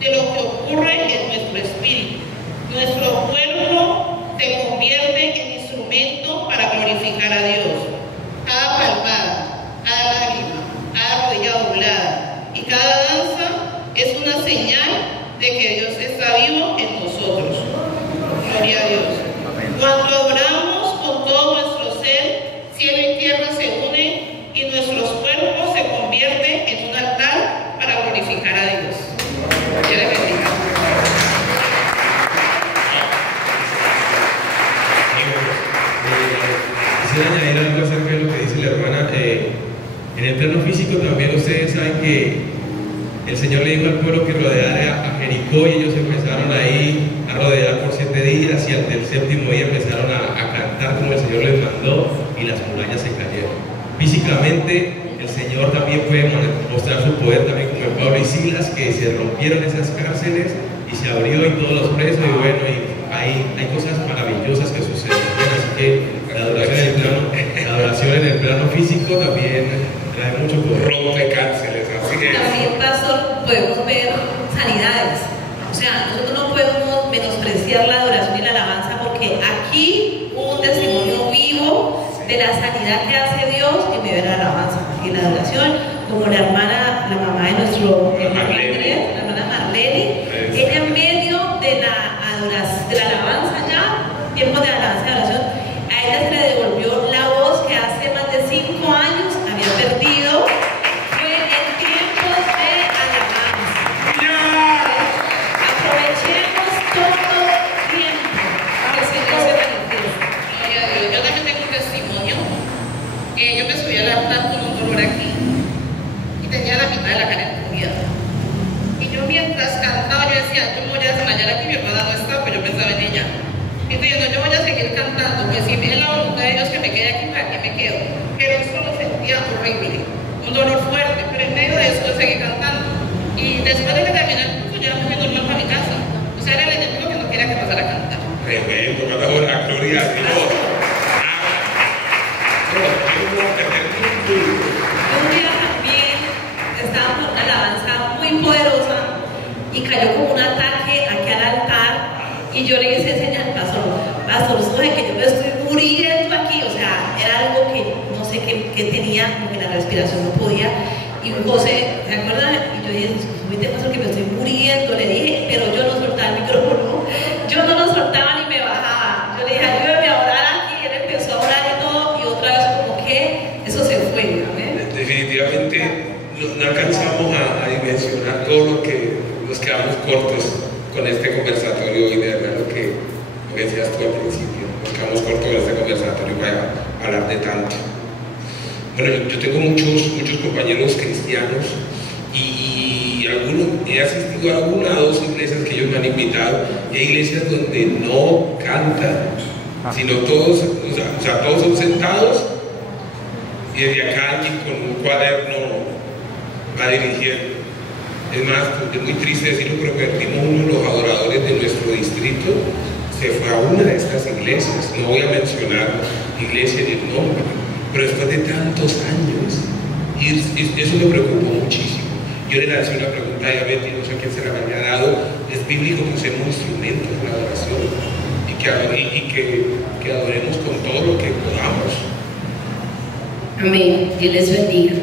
de lo que ocurre en nuestro espíritu. Nuestro cuerpo se convierte en instrumento para glorificar a Dios. Cada palmada, cada lágrima, cada rodilla doblada y cada danza es una señal de que Dios está vivo en nosotros. Gloria a Dios. Cuando adoramos con todo nuestro ser, cielo y tierra se unen y nuestros cuerpos se convierten en un altar para glorificar a Dios. Dios les bendiga. En el plano físico también ustedes saben que el Señor le dijo al pueblo que rodeara a Jericó, y ellos empezaron ahí a rodear por 7 días, y al del 7º día empezaron a cantar como el Señor les mandó, y las murallas se cayeron. Físicamente el Señor también puede mostrar su poder, también como en Pablo y Silas, que se rompieron esas cárceles y se abrió en todos los presos, y bueno, y hay cosas maravillosas que suceden. Así que la adoración en el plano físico también trae mucho poder. Rompe cárceles, así es. También, pastor, podemos ver sanidades. O sea, nosotros no podemos menospreciar la adoración y la alabanza, porque aquí hubo un testimonio vivo de la sanidad que hace Dios en medio de la alabanza y la adoración, como la mamá de nuestro hermano Andrés, la hermana Marlene. Ella en medio de la adoración, de la alabanza ya, tiempo de alabanza y adoración, a ella se le devolvió la voz que hace más de 5 años había perdido. Fue en tiempos de alabanza. Aprovechemos todo tiempo que el Señor se manifiesta. Gloria a Dios. Yo también tengo un testimonio. Yo me subí a levantar con un dolor aquí y tenía la mitad de la cara encogida. Y yo mientras cantaba, yo decía, yo me voy a desmayar aquí, mi hermana no está, pero yo pensaba en ella. Y diciendo, yo voy a seguir cantando, pues si es la voluntad de Dios que me quede aquí, pues aquí me quedo. Pero eso lo sentía horrible, un dolor fuerte, pero en medio de eso yo seguí cantando. Y después de que terminé el curso, yo me fui normal para mi casa. O sea, era el enemigo que no quería que pasara a cantar. Tremendo, la gloria a Dios. Un día también estábamos en una alabanza muy poderosa y cayó como un ataque aquí al altar, y yo le hice señal al pastor, ¿sabe que yo me estoy muriendo aquí? O sea, era algo que no sé qué tenía, como que la respiración no podía. Y José, ¿se acuerdan? Y yo dije, ¿viste, pastor, que me estoy muriendo? Le dije, pero yo no soltaba el micrófono, yo no lo soltaba ni me bajaba. Yo le dije, ayúdame a orar aquí, y él empezó a orar y todo, y otra vez como que eso se fue, ¿ves? Definitivamente no alcanzamos a dimensionar todo lo que nos quedamos cortos con este conversatorio, y de verdad lo que decías tú al principio, nos quedamos cortos con este conversatorio para hablar de tanto. Bueno, yo tengo muchos compañeros cristianos, y he asistido a 1 o 2 iglesias que ellos me han invitado, y hay iglesias donde no cantan, sino todos, o sea, todos son sentados, y desde acá alguien con un cuaderno va dirigiendo. Es más, es muy triste decirlo, pero perdimos uno de los adoradores de nuestro distrito, se fue a una de estas iglesias. No voy a mencionar iglesia ni el nombre, pero después de tantos años, y eso me preocupó muchísimo. Yo le lancé una pregunta a Betty, no sé quién se la había dado: ¿es bíblico que usemos instrumentos en la adoración y que adoremos con todo lo que podamos? Amén. Dios les bendiga.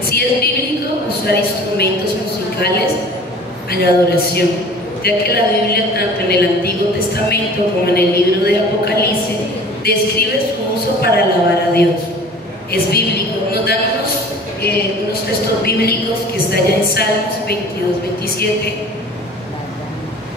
Si es bíblico usar instrumentos musicales en la adoración, ya que la Biblia, tanto en el Antiguo Testamento como en el libro de Apocalipsis, describe su uso para alabar a Dios. Es bíblico. Nos dan unos textos bíblicos que están allá en Salmos 22:27.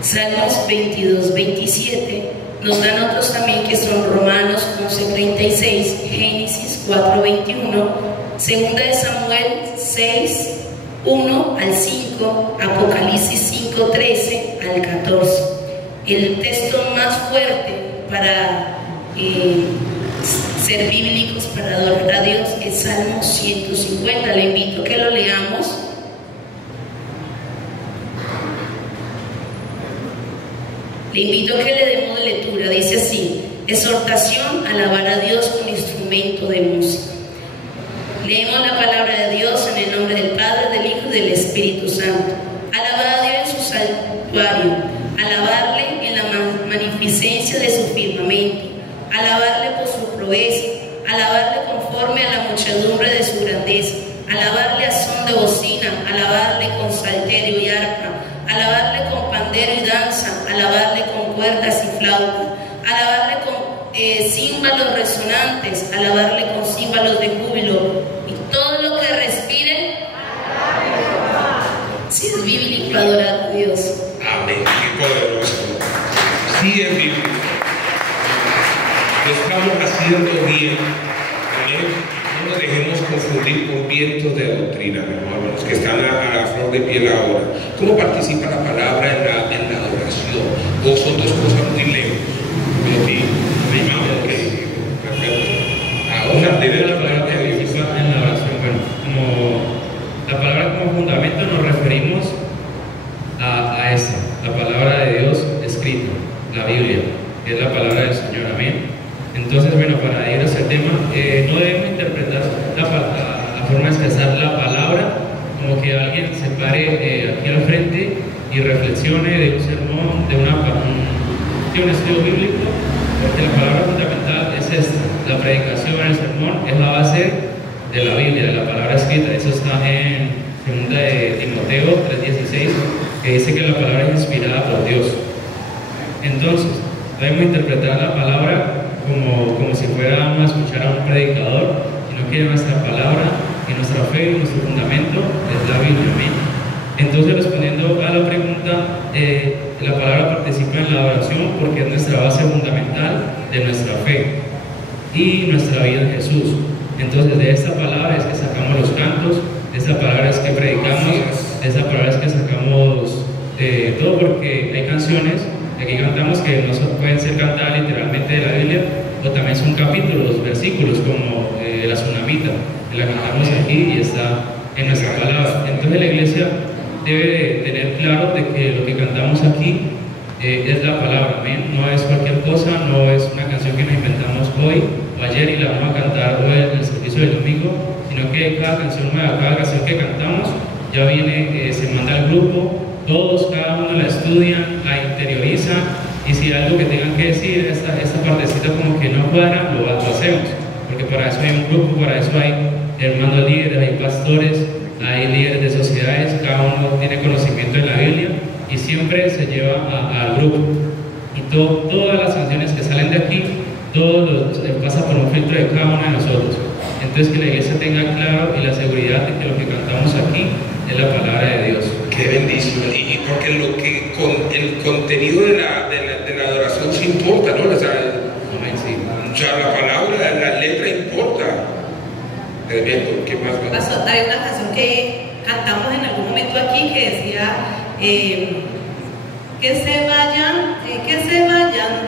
Salmos 22:27. Nos dan otros también que son Romanos 11:36, Génesis 4:21, Segunda de Samuel 6:1 al 5, Apocalipsis 5:13 al 14. El texto más fuerte para ser bíblicos, para adorar a Dios, es Salmo 150. Le invito a que lo leamos. Le invito a que le demos lectura. Dice así: exhortación a alabar a Dios con instrumento de música. Leemos la palabra de Dios en el nombre del Padre, del Hijo y del Espíritu Santo. Alabad a Dios en su santuario, alabarle en la magnificencia de su firmamento, alabarle por su proeza, alabarle conforme a la muchedumbre de su grandeza, alabarle a son de bocina, alabarle con salterio y arpa, alabarle con pandero y danza, alabarle con cuerdas y flauta, alabarle con címbalos resonantes, alabarle con címbalos de júbilo, y todo lo que respire. Si es bíblico adorar a Dios. Amén, qué poderoso. Sí es bíblico. Lo estamos haciendo bien. Amén. No nos dejemos confundir por vientos de doctrina, hermanos, que están a la flor de piel ahora. ¿Cómo participa la palabra en la adoración? ¿O son dos cosas muy lejos? Ahora, tiene la palabra que participa en la oración. Bueno, como la palabra como fundamento nos referimos a esa, la palabra de Dios escrita, la Biblia, que es la palabra del Señor, amén. Entonces, bueno, para ir a ese tema, no debemos interpretar la forma de expresar la palabra como que alguien se pare aquí al frente y reflexione de un sermón, de un estudio bíblico, porque la palabra fundamental es esta. La predicación, el sermón, es la base de la Biblia, de la palabra escrita. Eso está en 2 de Timoteo 3:16, que dice que la palabra es inspirada por Dios. Entonces, debemos interpretar la palabra como si fuéramos a escuchar a un predicador, sino que nuestra palabra y nuestra fe y nuestro fundamento es la Biblia. ¿Amén? Entonces, respondiendo a la pregunta, la palabra participa en la oración porque es nuestra base fundamental de nuestra fe y nuestra vida en Jesús. Entonces, de esta palabra es que sacamos los cantos, de esta palabra es que predicamos, de esta palabra es que sacamos todo, porque hay canciones que aquí cantamos que no pueden ser cantadas literalmente de la Biblia, o también son capítulos, versículos, como la tsunamita, que la cantamos aquí y está en nuestra palabra. Entonces, la iglesia debe tener claro de que lo que cantamos aquí es la palabra, amén. No es cualquier cosa, no es una canción que nos inventamos hoy o ayer y la vamos a cantar hoy en el servicio del domingo, sino que cada canción nueva, cada canción que cantamos ya viene, se manda al grupo, todos, cada uno la estudian, la interiorizan, y si hay algo que tengan que decir, esta partecita como que no cuadra, lo hacemos, porque para eso hay un grupo, para eso hay hermanos líderes, hay pastores, hay líderes de sociedades, cada uno tiene conocimiento de la Biblia y siempre se lleva al grupo. Y todas las canciones que salen de aquí, todo pasa por un filtro de cada uno de nosotros. Entonces, que la iglesia tenga claro y la seguridad de que lo que cantamos aquí es la palabra de Dios. Qué bendición. Y porque el contenido de la adoración sí importa, ¿no? O sea, la palabra, la letra importa. ¿Qué más va? Pasó, hay una canción que cantamos en algún momento aquí que decía que se vayan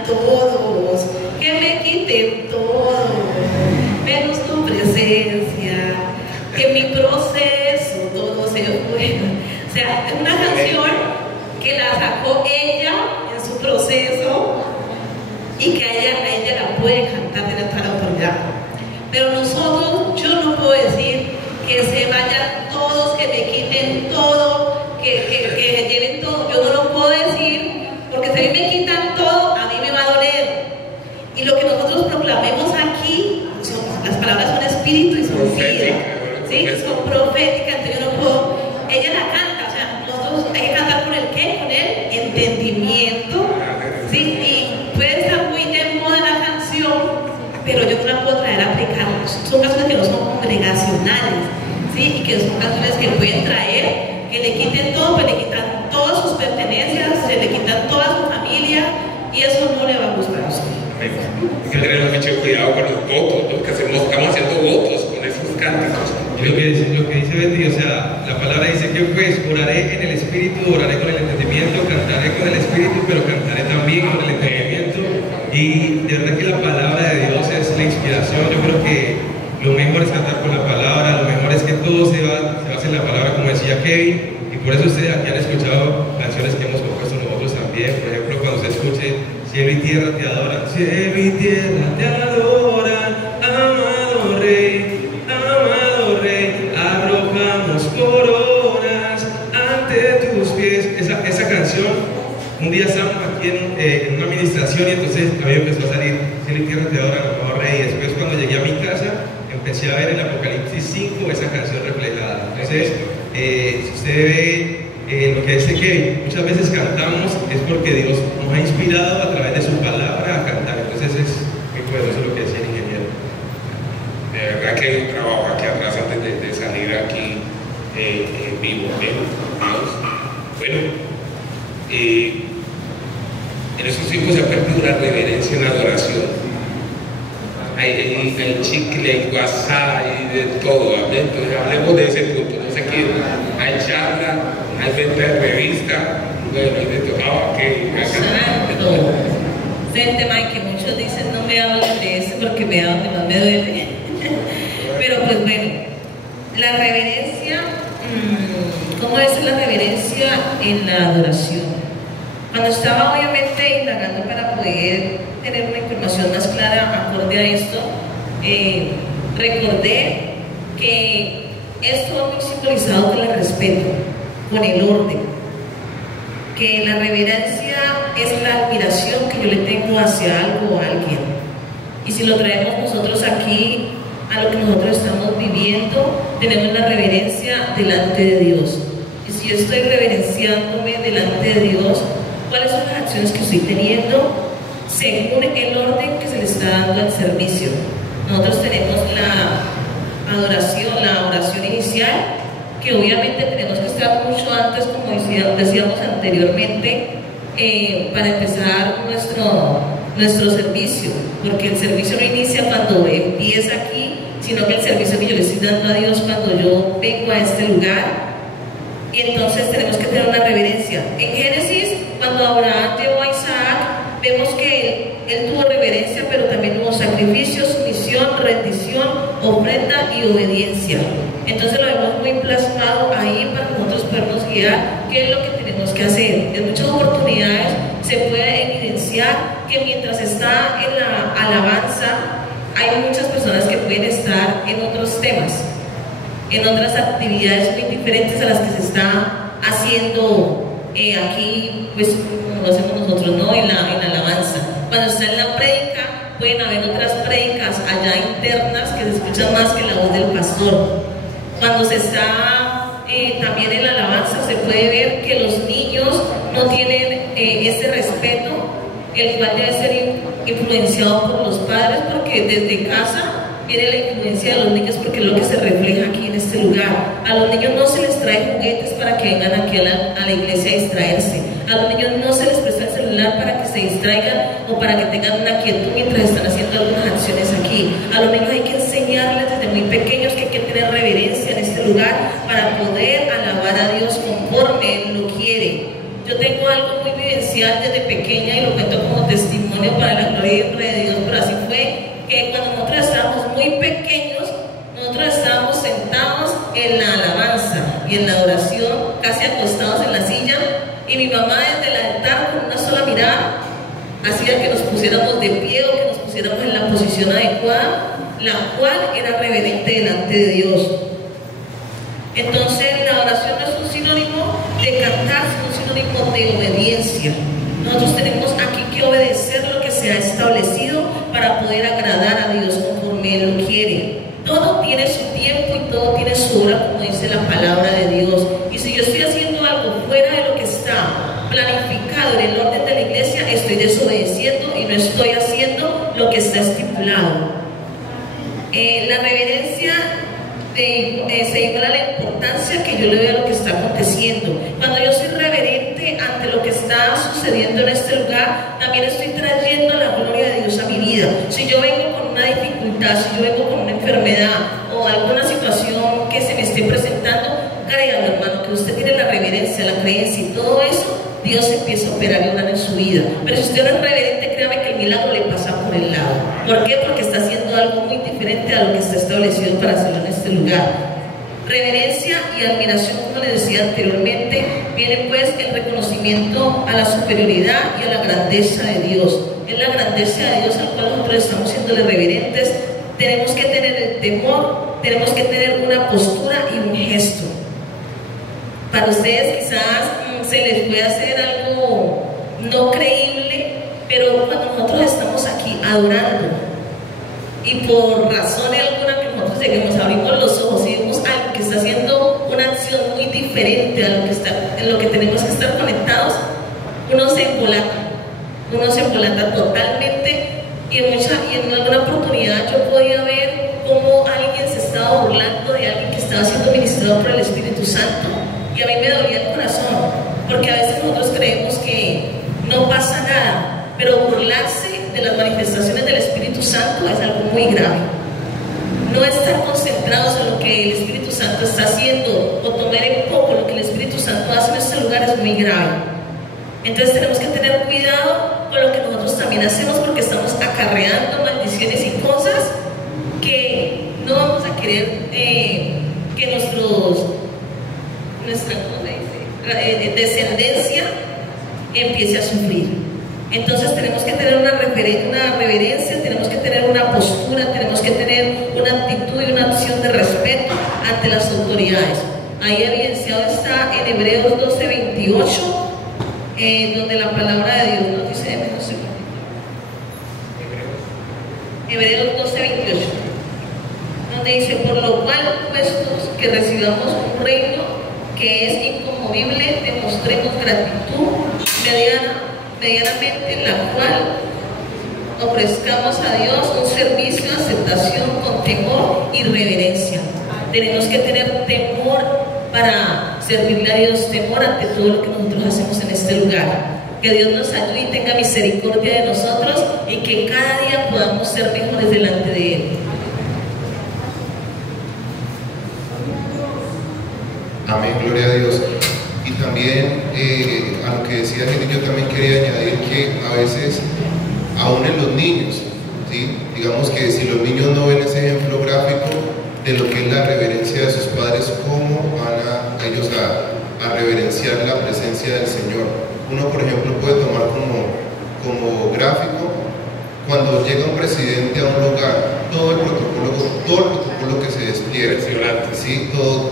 todos, que me quiten todo, menos tu presencia, que mi proceso todo se fuera. O sea, es una canción que la sacó ella en su proceso y que a ella la puede cantar, tiene toda la autoridad. Pero nosotros, yo no puedo decir que se vayan todos, que me quiten todo, que lleven todo. Yo no lo puedo decir, porque si a mí me quitan todo, a mí me va a doler. Y lo que nosotros proclamemos aquí, las palabras son espíritu y son vida. ¿Sí? Son proféticas, entonces yo no puedo. Ella la canta, o sea, nosotros hay que cantar con el ¿qué? Con el entendimiento. ¿Sí? Y puede estar muy de moda la canción, pero yo no la puedo traer a aplicar. Son canciones que no son congregacionales, ¿sí? Y que son canciones que pueden traer, que le quiten todo, pues le quitan todas sus pertenencias, se le quitan toda su familia, y eso no le va a gustar a usted. Hay que tener mucho cuidado con los votos, ¿no? Que estamos haciendo votos con esos cánticos. Y lo que dice Betty, o sea, la palabra dice que pues oraré en el espíritu, oraré con el entendimiento, cantaré con el espíritu, pero cantaré también con el entendimiento. Y de verdad que la palabra de Dios es la inspiración. Yo creo que lo mejor es cantar con la palabra, lo mejor es que todo se base en la palabra, como decía Kevin, y por eso ustedes aquí han escuchado canciones que hemos compuesto nosotros también. Por ejemplo, cuando se escuche cielo y tierra te adoran, cielo y tierra te adoran, amado Rey, arrojamos coronas ante tus pies. Esa canción, un día estábamos aquí en una administración y entonces a mí empezó a salir cielo y tierra te adoran, amado Rey. Y después, cuando llegué a mi casa, empecé a ver en Apocalipsis 5 esa canción reflejada. Entonces, si usted ve lo que dice que muchas veces cantamos es porque Dios nos ha inspirado a través de su palabra a cantar. Entonces es muy poderoso lo que decía el ingeniero. De verdad que hay un trabajo aquí atrás antes de salir aquí vivo, amados. Bueno, en esos tiempos se ha perdido la reverencia en la adoración. hay chicle, WhatsApp y de todo, ¿vale? Entonces hablemos de ese punto, no sé qué, hay charla, hay venta de revista, bueno, y me tocaba que Exacto. Ese es el tema de que muchos dicen no me hablen de eso porque me da donde más me duele. Pero pues bueno, la reverencia, ¿cómo es la reverencia en la adoración? Cuando estaba obviamente indagando para poder tener una información más clara acorde a esto, recordé que esto va muy simbolizado con el respeto, con el orden, que la reverencia es la admiración que yo le tengo hacia algo o a alguien. Y si lo traemos nosotros aquí a lo que nosotros estamos viviendo, tenemos la reverencia delante de Dios. Y si yo estoy reverenciándome delante de Dios, ¿cuáles son las acciones que estoy teniendo según el orden que se le está dando al servicio? Nosotros tenemos la oración inicial, que obviamente tenemos que estar mucho antes, como decíamos anteriormente, para empezar nuestro servicio, porque el servicio no inicia cuando empieza aquí, sino que el servicio que yo le estoy dando a Dios cuando yo vengo a este lugar. Y entonces tenemos que tener una reverencia. En Génesis, cuando Abraham llevó a Isaac, vemos que él tuvo reverencia, pero también hubo sacrificio, sumisión, rendición, ofrenda y obediencia. Entonces lo vemos muy plasmado ahí para nosotros podernos guiar qué es lo que tenemos que hacer. En muchas oportunidades se puede evidenciar que mientras está en la alabanza, hay muchas personas que pueden estar en otros temas, en otras actividades muy diferentes a las que se está haciendo aquí, pues como lo hacemos nosotros, ¿no? En la alabanza. Cuando está en la prédica, pueden haber otras prédicas allá internas que se escuchan más que la voz del pastor. Cuando se está también en la alabanza, se puede ver que los niños no tienen ese respeto, el cual debe ser influenciado por los padres, porque desde casa viene la influencia de los niños, porque es lo que se refleja aquí en este lugar. A los niños no se les trae juguetes para que vengan aquí a la iglesia a distraerse. A los niños no se les presta el celular para que se distraigan o para que tengan una quietud mientras están haciendo algunas acciones aquí. A los niños hay que enseñarles desde muy pequeños que hay que tener reverencia en este lugar para poder alabar a Dios conforme Él lo quiere. Yo tengo algo muy vivencial desde pequeña y lo cuento como testimonio para la gloria y honra de Dios, pero así fue que cuando nosotros estábamos muy pequeños, nosotros estábamos sentados en la alabanza y en la adoración, casi acostados en la silla, y mi mamá desde el altar con una sola mirada hacía que nos pusiéramos de pie o que nos pusiéramos en la posición adecuada, la cual era reverente delante de Dios. Entonces la oración no es un sinónimo de cantar, sino un sinónimo de obediencia. Nosotros tenemos aquí que obedecer lo que se ha establecido para poder agradar a Dios conforme Él lo quiere. Todo tiene su tiempo y todo tiene su hora, como dice la palabra de Dios. Y si yo estoy haciendo algo fuera de lo que está planificado en el orden de la iglesia, estoy desobedeciendo y no estoy haciendo lo que está estipulado. La reverencia se iguala a la importancia que yo le doy a lo que está aconteciendo. Cuando yo soy reverente ante lo que está sucediendo en este lugar, también estoy trayendo la gloria de Dios a mi vida. Si yo vengo con una dificultad, si yo vengo con una enfermedad o alguna situación que se me esté presentando, créalo, hermano, que usted tiene la reverencia, la creencia y todo eso, Dios empieza a operar y obrar en su vida. Pero si usted no es reverente, créame que el milagro le pasa por el lado. ¿Por qué? Porque está haciendo algo muy diferente a lo que está establecido para hacerlo en este lugar. Reverencia y admiración, como les decía anteriormente, viene pues el reconocimiento a la superioridad y a la grandeza de Dios. Es la grandeza de Dios al cual nosotros estamos siendo reverentes. Tenemos que tener el temor, tenemos que tener una postura y un gesto. Para ustedes quizás se les puede hacer algo no creíble, pero cuando nosotros estamos aquí adorando y por razón alguna que nosotros lleguemos, abrimos los ojos y vemos algo que está haciendo una acción muy diferente a lo que en lo que tenemos que estar conectados, uno se embolata totalmente. Y en alguna oportunidad yo podía ver cómo alguien se estaba burlando de alguien que estaba siendo ministrado por el Espíritu Santo, y a mí me dolía el corazón, porque a veces nosotros creemos que no pasa nada, pero burlarse de las manifestaciones del Espíritu Santo es algo muy grave. No estar concentrados en lo que el Espíritu Santo está haciendo o tomar en poco lo que el Espíritu Santo hace en este lugar es muy grave. Entonces tenemos que tener cuidado con lo que nosotros también hacemos, porque estamos acarreando maldiciones y cosas que no vamos a querer que nuestra descendencia empiece a sufrir. Entonces tenemos que tener una reverencia, tenemos que tener una postura, tenemos que tener una actitud y una acción de respeto ante las autoridades. Ahí evidenciado está en Hebreos 12:28, donde la palabra de Dios nos dice, Hebreos 12:28, donde dice: por lo cual, puestos que recibamos un reino que es inconmovible, demostremos gratitud medianamente, en la cual ofrezcamos a Dios un servicio de aceptación con temor y reverencia. Tenemos que tener temor para servirle a Dios, temor ante todo lo que nosotros hacemos en este lugar. Que Dios nos ayude y tenga misericordia de nosotros, y que cada día podamos ser mejores delante de Él. Amén, gloria a Dios. Y también a lo que decía Jenny, yo también quería añadir que a veces, aún en los niños, ¿sí? Digamos que si los niños no ven ese ejemplo gráfico de lo que es la reverencia de sus padres, ¿cómo van ellos a reverenciar la presencia del Señor? Uno, por ejemplo, puede tomar como gráfico cuando llega un presidente a un lugar, todo el protocolo que se despliega, ¿sí? todo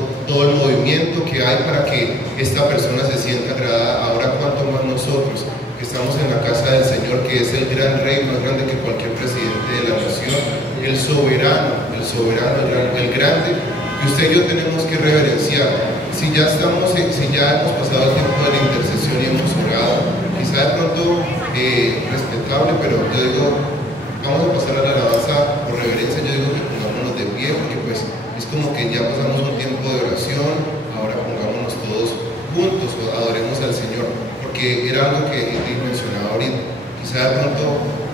el movimiento que hay para que esta persona se sienta agradada. Ahora, cuánto más nosotros que estamos en la casa del Señor, que es el gran rey, más grande que cualquier presidente de la nación, el soberano, el grande, que usted y yo tenemos que reverenciar. Si ya hemos pasado el tiempo de la intercesión y hemos orado, quizá de pronto respetable, pero yo digo, vamos a pasar a la alabanza por reverencia. Yo digo que pongámonos de pie, porque pues es como que ya pasamos un tiempo de oración, ahora pongámonos todos juntos, adoremos al Señor, porque era algo que Edith mencionaba ahorita. Quizá de pronto,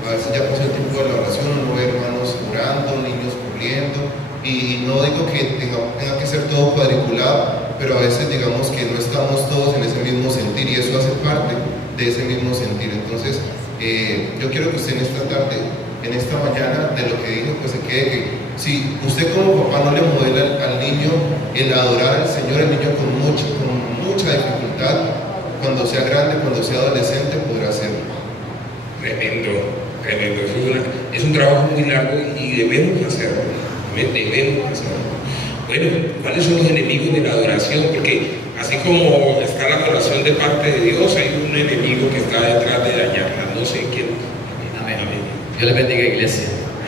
a veces ya pasó el tiempo de la oración, uno ve hermanos orando, niños corriendo, y no digo que tenga que ser todo cuadriculado, pero a veces digamos que no estamos todos en ese mismo sentir, y eso hace parte de ese mismo sentir. Entonces, yo quiero que usted en esta tarde, en esta mañana, de lo que dijo, pues se quede que si usted como papá no le modela al niño el adorar al Señor, el niño con mucha dificultad, cuando sea grande, cuando sea adolescente, podrá hacerlo. Tremendo. Es un trabajo muy largo y debemos hacerlo. Bueno, ¿cuáles son los enemigos de la adoración? Porque así como está la adoración de parte de Dios, hay un enemigo que está detrás de dañarla. No sé quién. Amén. Dios les bendiga, iglesia.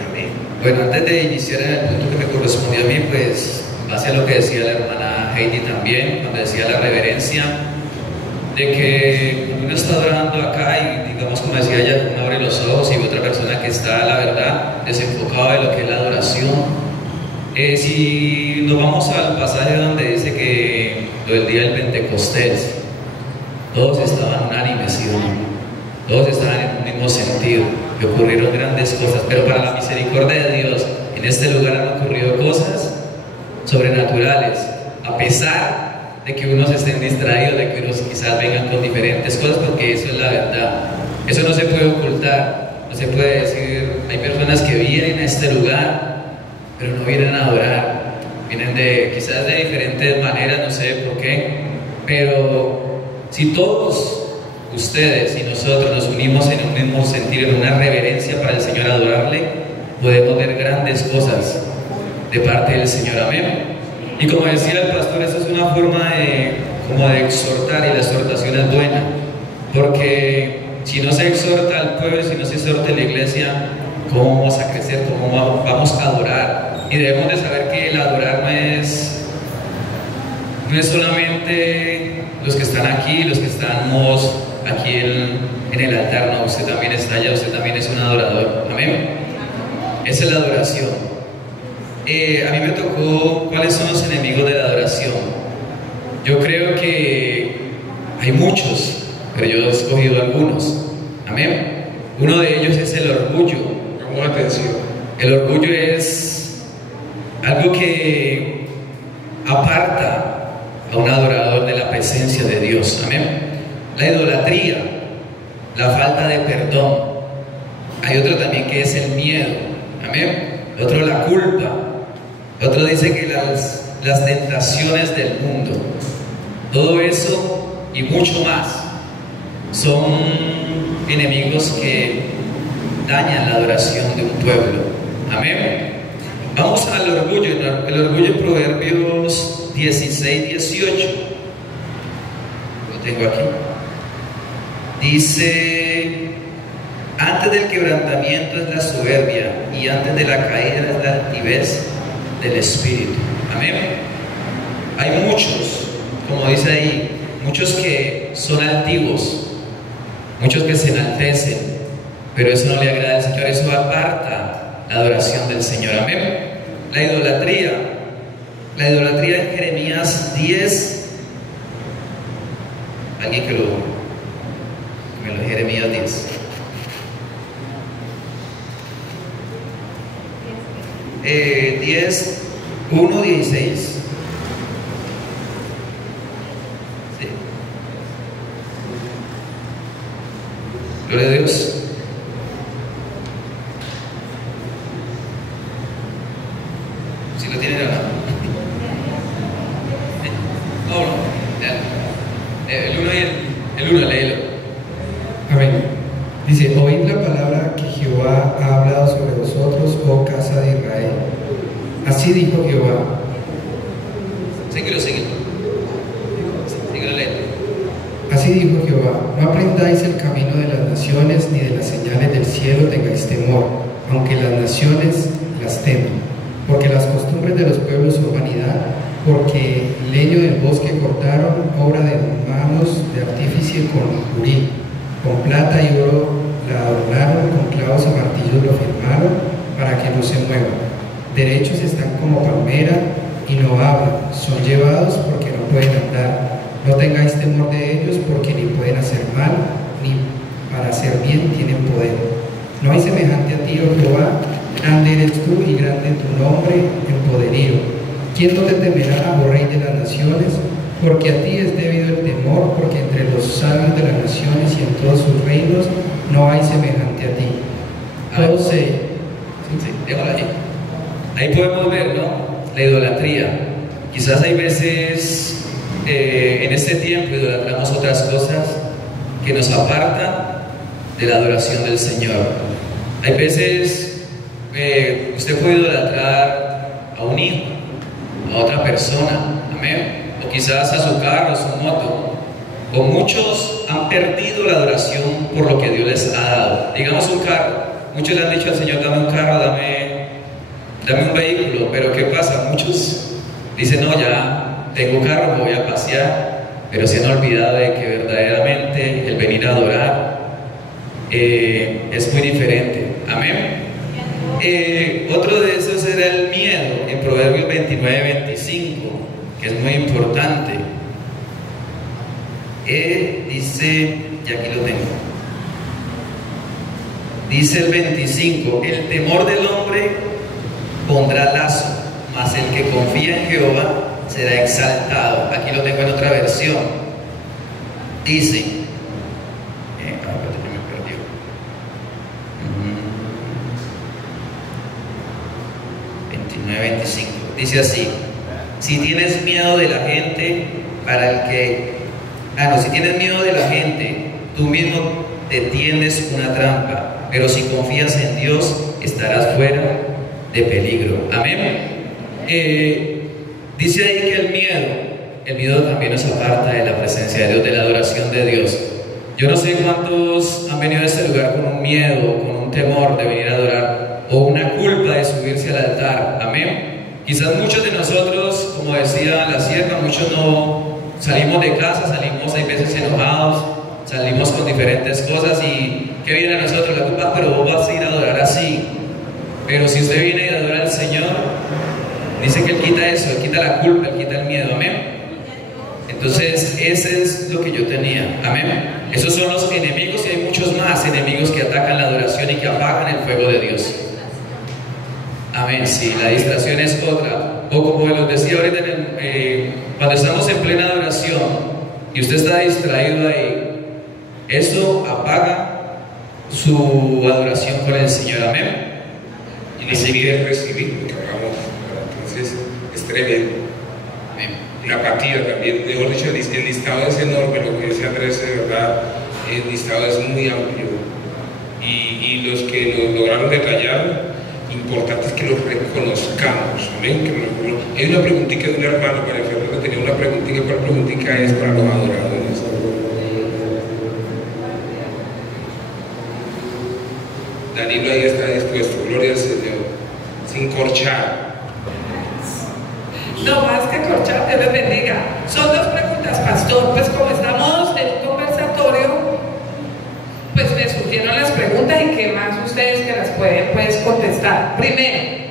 Amén. Bueno, antes de iniciar el punto que me correspondió a mí, pues, en base a lo que decía la hermana Heidi también, cuando decía la reverencia, de que uno está adorando acá y, digamos, como decía ella, uno abre los ojos y otra persona que está, la verdad, desenfocada de lo que es la adoración. Si nos vamos al pasaje donde dice que lo del día del Pentecostés, todos estaban unánimes, ¿sí o no? Todos estaban en un mismo sentido, que ocurrieron grandes cosas, pero para la misericordia de Dios, en este lugar han ocurrido cosas sobrenaturales, a pesar de que unos estén distraídos, de que unos quizás vengan con diferentes cosas, porque eso es la verdad. Eso no se puede ocultar, no se puede decir. Hay personas que vienen a este lugar, pero no vienen a adorar, vienen quizás de diferentes maneras, no sé por qué, pero si todos ustedes y nosotros nos unimos en un mismo sentir, en una reverencia para el Señor, adorarle, podemos ver grandes cosas de parte del Señor. Amén. Y como decía el pastor, eso es una forma como de exhortar, y la exhortación es buena, porque si no se exhorta al pueblo, si no se exhorta a la iglesia, ¿cómo vamos a crecer? ¿Cómo vamos a adorar? Y debemos de saber que el adorar no es solamente los que están aquí, los que estamos aquí en el altar, no, usted también está allá, usted también es un adorador. Amén. Esa es la adoración. A mí me tocó cuáles son los enemigos de la adoración. Yo creo que hay muchos, pero yo he escogido algunos. Amén. Uno de ellos es es el orgullo. Vamos, atención. El orgullo es algo que aparta a un adorador de la presencia de Dios. Amén. La idolatría, la falta de perdón. Hay otro también que es el miedo. Amén. Otro, la culpa. Otro dice que las tentaciones del mundo. Todo eso y mucho más son enemigos que dañan la adoración de un pueblo. Amén. Vamos al orgullo. El orgullo en Proverbios 16, 18. Lo tengo aquí. Dice: antes del quebrantamiento es la soberbia, y antes de la caída es la altivez del espíritu. Amén. Hay muchos, como dice ahí, muchos que son altivos, muchos que se enaltecen, pero eso no le agrada al Señor, eso aparta la adoración del Señor. Amén. La idolatría en Jeremías 10, alguien que me lo Jeremías 10. 10, 1, 16. Sí. Gloria a Dios. Si lo tienen acá. No, el 1 y el 1, léelo. Amén. Dice: oíd la palabra que Jehová ha hablado sobre vosotros, oh casa de Israel. Así dijo Jehová. Síguelo. Síguelo leyendo. Así dijo Jehová: no aprendáis el camino de las naciones, ni de las señales del cielo tengáis temor, aunque las naciones las teman. Porque las costumbres de los pueblos son vanidad, porque leño del bosque cortaron, obra de manos de artífice con urí. Con plata y oro la adornaron, con clavos y martillos lo firmaron, para que no se mueva. Derechos están como palmera y no hablan, son llevados porque no pueden andar. No tengáis temor de ellos, porque ni pueden hacer mal, ni para hacer bien tienen poder. No hay semejante a ti, oh Jehová, grande eres tú y grande tu nombre en poderío. ¿Quién no te temerá, oh Rey de las naciones? Porque a ti es debido el temor, porque entre los sabios de las naciones y en todos sus reinos no hay semejante a ti. Todos se... Sí, déjalo ahí. Ahí podemos ver, ¿no? La idolatría. Quizás hay veces en este tiempo idolatramos otras cosas que nos apartan de la adoración del Señor. Hay veces usted puede idolatrar a un hijo, a otra persona, amén, o quizás a su carro, a su moto. O muchos han perdido la adoración por lo que Dios les ha dado. Digamos un carro. Muchos le han dicho al Señor: dame un carro, dame un vehículo. Pero ¿qué pasa? Muchos dicen: no, ya tengo carro, me voy a pasear. Pero se han olvidado de que verdaderamente el venir a adorar es muy diferente. Amén. Otro de esos era el miedo, en Proverbios 29, 25, que es muy importante. Dice, y aquí lo tengo, dice el 25: el temor del hombre pondrá lazo, mas el que confía en Jehová será exaltado. Aquí lo tengo en otra versión. Dice, me perdió. 29, 25. Dice así: si tienes miedo de la gente, si tienes miedo de la gente, tú mismo te tiendes una trampa, pero si confías en Dios, estarás fuera de peligro. Amén. Dice ahí que el miedo también nos aparta de la presencia de Dios, de la adoración de Dios. Yo no sé cuántos han venido a este lugar con un miedo, con un temor de venir a adorar, o una culpa de subirse al altar. Amén. Quizás muchos de nosotros, como decía la sierva, muchos no salimos de casa, salimos hay veces enojados, salimos con diferentes cosas, y ¿qué viene a nosotros? La culpa: pero vos vas a ir a adorar así. Pero si usted viene a adorar al Señor, dice que Él quita eso, Él quita la culpa, Él quita el miedo. Amén. Entonces ese es lo que yo tenía. Amén. Esos son los enemigos, y hay muchos más enemigos que atacan la adoración y que apagan el fuego de Dios. Amén. Sí, la distracción es otra. O como les decía ahorita, cuando estamos en plena adoración y usted está distraído ahí, eso apaga su adoración con el Señor. Amén. Y ni siquiera recibir lo que hagamos. Entonces, es tremendo. Amén. La apatía también, mejor dicho, el listado es enorme, lo que dice Andrés, de verdad, el listado es muy amplio. Y los que lo lograron detallar, importante es que los reconozcamos. ¿Amén? Hay una preguntita de un hermano, para el Fernando tenía una preguntita. ¿Cuál preguntita es para los adoradores? Danilo ahí está dispuesto, gloria al Señor, sin corchar. No más que corchar, Dios les bendiga. Son dos preguntas, pastor. Pues como estamos en un conversatorio, pues me surgieron las preguntas y que más ustedes que las pueden pues contestar. Primero,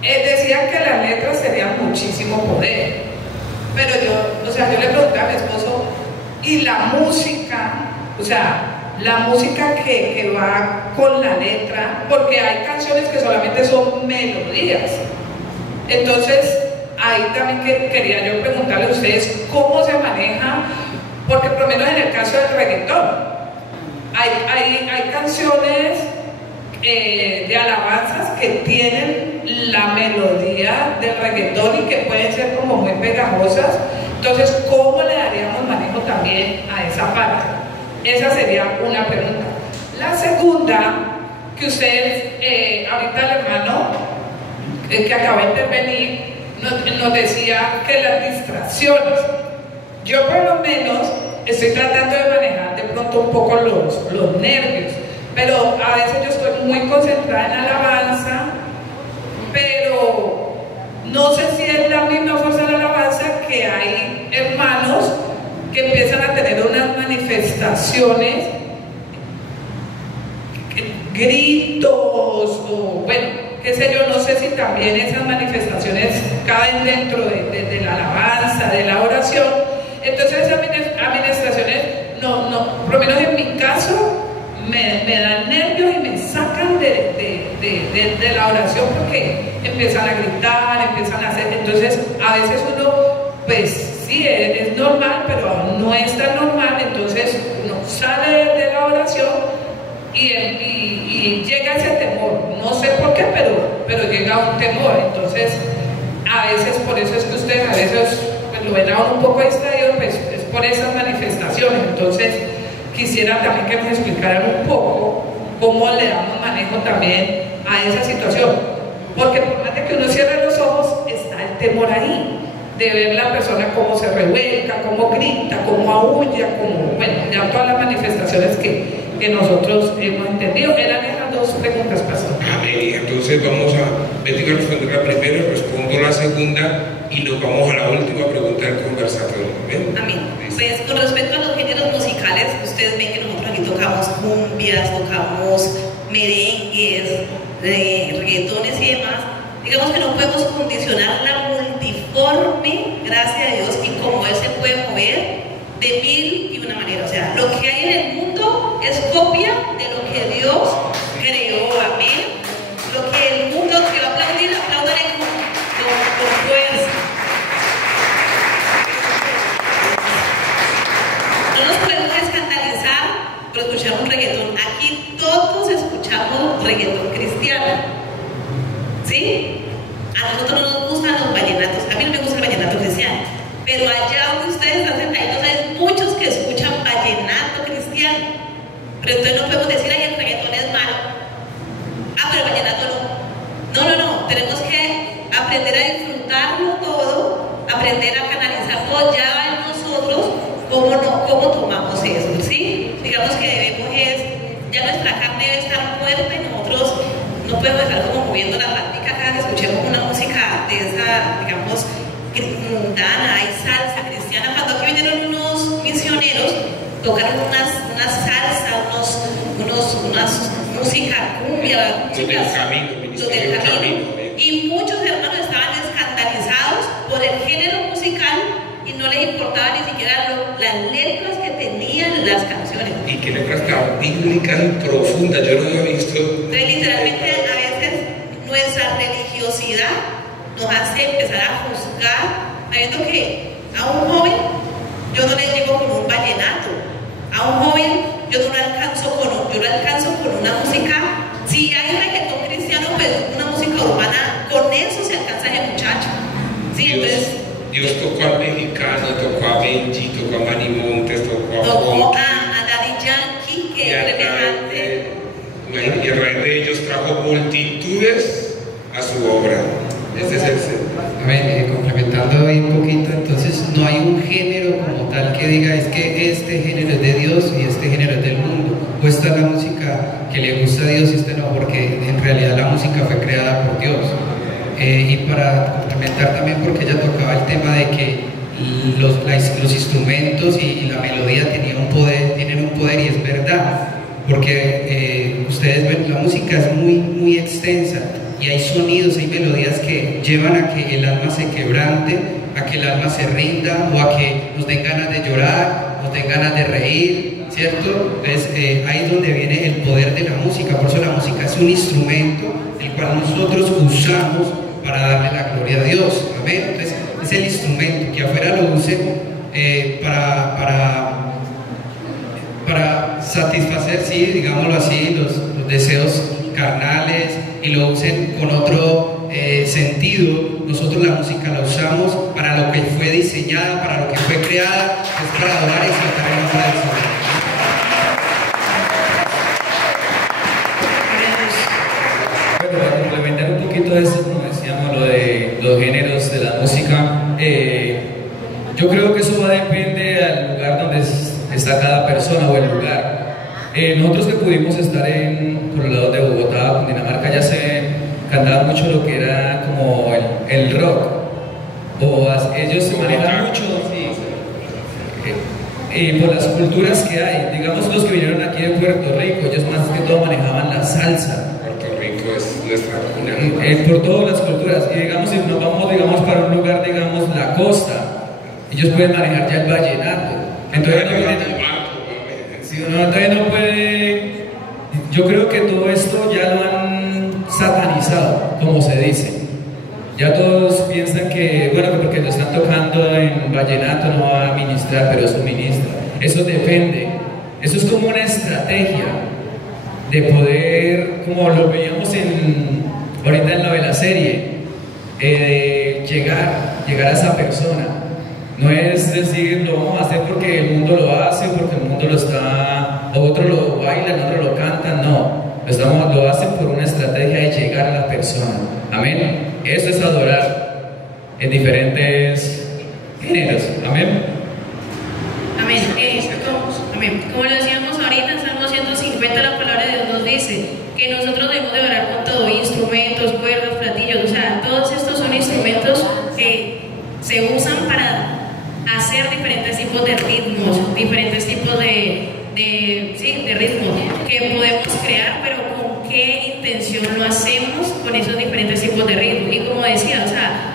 decían que las letras tenían muchísimo poder, pero yo le pregunté a mi esposo, ¿y la música? O sea, la música que va con la letra, porque hay canciones que solamente son melodías. Entonces, ahí también quería yo preguntarle a ustedes cómo se maneja, porque por lo menos en el caso del reggaetón, hay canciones de alabanzas que tienen la melodía del reggaetón y que pueden ser como muy pegajosas. Entonces, ¿cómo le daríamos manejo también a esa parte? Esa sería una pregunta. La segunda, que ustedes, ahorita el hermano que acaba de intervenir, nos decía que las distracciones, yo por lo menos estoy tratando de manejar de pronto un poco los nervios, pero a veces yo estoy muy concentrada en la alabanza, pero no sé si es la misma fuerza de la alabanza, que hay hermanos que empiezan a tener unas manifestaciones, gritos o bueno, qué sé yo, no sé si también esas manifestaciones caben dentro de la alabanza, de la oración. Entonces esas administraciones, por lo menos en mi caso, me dan nervios y me sacan de la oración, porque empiezan a gritar, empiezan a hacer. Entonces a veces uno, pues sí, es normal, pero no es tan normal. Entonces uno sale de la oración y llega ese temor, no sé por qué, pero llega un temor. Entonces a veces, por eso es que ustedes a veces pues, lo ven a uno un poco distraído, pues es por esas manifestaciones. Entonces quisiera también que nos explicaran un poco cómo le damos manejo también a esa situación, porque por más de que uno cierre los ojos, está el temor ahí, de ver la persona cómo se revuelca, cómo grita, cómo aúlla, como, bueno, ya todas las manifestaciones que nosotros hemos entendido. Eran esas dos preguntas, pastor. Amén. Entonces vamos a responder la primera, respondo la segunda y nos vamos a la última pregunta del conversatorio. Amén. Pues con respecto a los géneros musicales, ustedes ven que nosotros aquí tocamos cumbias, tocamos merengues, reggaetones y demás. Digamos que no podemos condicionar la multiforme gracia de Dios y cómo Él se puede mover de mil y una manera. O sea, lo que hay en el mundo es copia de lo que Dios creó. Amén. Lo que el mundo que va a aplaudir, apláudale con fuerza. No nos podemos escandalizar por escuchar un reggaetón. Aquí todos escuchamos reggaetón cristiano. ¿Sí? A nosotros no nos gustan los vallenatos. A mí no me gusta el vallenato cristiano. Pero allá donde ustedes están sentaditos hay muchos que escuchan vallenato cristiano. Pero entonces no podemos decir, ay, el reggaetón es malo. Ah, pero el vallenato no. No. Tenemos que aprender a disfrutarlo todo, aprender a canalizarlo ya en nosotros, cómo tomamos eso, ¿sí? Digamos que debemos ya nuestra carne debe estar muerta y nosotros no podemos estar como moviendo la práctica cada que escuchemos una música de esa, digamos, mundana, hay salsa cristiana. Cuando aquí vinieron unos misioneros, tocaron unas salsa, unas música cumbia, los del camino, y muchos hermanos estaban escandalizados por el género musical y no les importaba ni siquiera las letras que tenían las canciones. Y que letras tan bíblicas y profundas, yo no había visto. Entonces, literalmente, a veces nuestra religiosidad nos hace empezar a juzgar, sabiendo que a un joven yo no le llego con un vallenato, a un joven yo no lo alcanzo con una música. Si hay reggaetón cristiano, pues una música urbana, con eso se alcanza ese muchacho. Sí, entonces, Dios tocó al mexicano, tocó a Benji, tocó a Manny Montes, tocó a Daddy Yankee, que es relevante. Y a raíz de ellos trajo multitudes a su obra. Este es el Amén. Complementando ahí un poquito, entonces no hay un género como tal que diga es que este género es de Dios y este género es del mundo, o esta es la música que le gusta a Dios y este no, porque en realidad la música fue creada por Dios. Y para complementar también, porque ella tocaba el tema de que los instrumentos y la melodía tienen un poder, y es verdad, porque ustedes ven, la música es muy extensa, y hay sonidos, hay melodías que llevan a que el alma se quebrante, a que el alma se rinda, o a que nos den ganas de llorar, nos den ganas de reír, ¿cierto? Entonces ahí es donde viene el poder de la música. Por eso la música es un instrumento el cual nosotros usamos para darle la gloria a Dios. Amén. Entonces es el instrumento que afuera lo use para satisfacer, sí, digámoslo así, los deseos carnales, y lo usen con otro sentido. Nosotros la música la usamos para lo que fue diseñada, para lo que fue creada, es para adorar y exaltar el nombre del Señor. Bueno, para complementar un poquito de esto, como decíamos, lo de los géneros de la música, yo creo que eso va a depender del lugar donde está cada persona o el lugar. Nosotros que pudimos estar por el lado de Bogotá, Cundinamarca, ya se cantaba mucho lo que era como el rock, o ellos se manejan mucho por las culturas que hay. Digamos, los que vinieron aquí de Puerto Rico, ellos más que todo manejaban la salsa. Puerto Rico es nuestra cuna. Por todas las culturas. Y digamos, si nos vamos, digamos, para un lugar, digamos, la costa, ellos pueden manejar ya el vallenato. Entonces todavía no puede. Yo creo que todo esto ya lo han satanizado, como se dice. Ya todos piensan que, bueno, que porque lo están tocando en vallenato no va a ministrar, pero eso ministra. Eso depende. Eso es como una estrategia de poder, como lo veíamos ahorita en la serie, llegar a esa persona. No es decir, lo vamos a hacer porque el mundo lo hace, porque el mundo lo está, otros lo bailan, otros lo cantan, no. Lo hacen por una estrategia de llegar a la persona. Amén. Eso es adorar en diferentes géneros. Amén. Amén. Amén. Como lo decíamos ahorita en Salmo 150, la palabra de Dios nos dice que nosotros debemos de orar con todo, instrumentos, cuerdas, platillos, o sea, todos estos son instrumentos que se usan para hacer diferentes tipos de ritmos, diferentes tipos de ritmos que podemos crear, pero con qué intención lo hacemos con esos diferentes tipos de ritmos. Y como decía, o sea,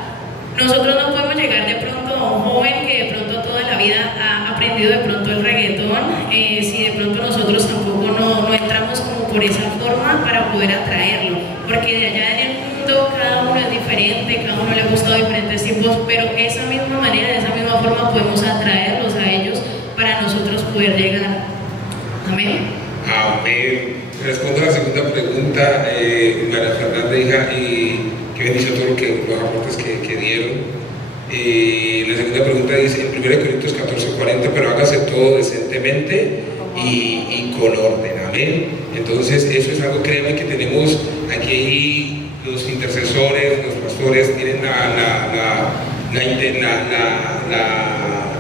nosotros no podemos llegar de pronto a un joven que de pronto toda la vida ha aprendido de pronto el reggaetón, si de pronto nosotros tampoco no entramos como por esa forma para poder atraerlo, porque de allá en el mundo cada uno es diferente, cada uno le gusta diferentes tipos, pero esa misma manera, de esa misma forma podemos atraerlos a ellos para nosotros poder llegar. Amén. Amén. Respondo a la segunda pregunta, María Fernanda, hija, y que bendición todo los aportes que dieron. La segunda pregunta dice en 1 Corintios 14:40, pero hágase todo decentemente y con orden. Amén. Entonces, eso es algo, créanme, que tenemos aquí los intercesores, los pastores, tienen la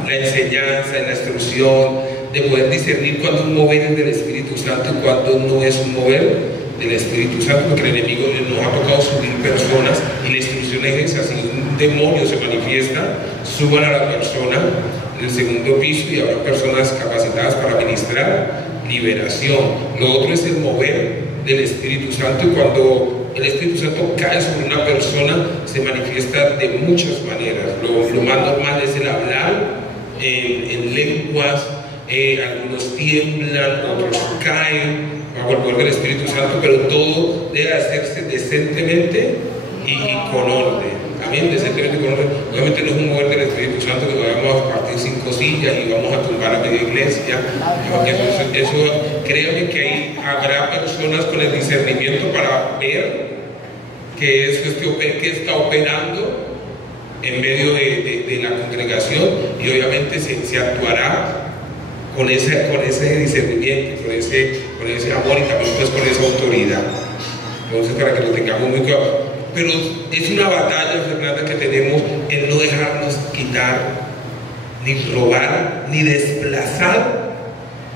enseñanza, la instrucción de poder discernir cuando un mover es del Espíritu Santo y cuando no es un mover del Espíritu Santo, porque el enemigo nos ha tocado subir personas y la instrucción es así: un demonio se manifiesta, suban a la persona en el segundo piso y habrá personas capacitadas para ministrar liberación. Lo otro es el mover del Espíritu Santo, y cuando el Espíritu Santo cae sobre una persona se manifiesta de muchas maneras. Lo más normal es el hablar en lenguas, algunos tiemblan, otros caen bajo el poder del Espíritu Santo, pero todo debe hacerse decentemente y con orden. Amén, decentemente y con orden. Obviamente no es un mover del Espíritu Santo que vamos a partir 5 sillas y vamos a tumbar a media iglesia. Eso créanme que ahí habrá personas con el discernimiento para ver que está operando en medio de la congregación, y obviamente se actuará con ese discernimiento, con ese amor y también pues con esa autoridad. Entonces, para que lo tengamos muy claro. Pero es una batalla, Fernanda, que tenemos en no dejarnos quitar, ni robar, ni desplazar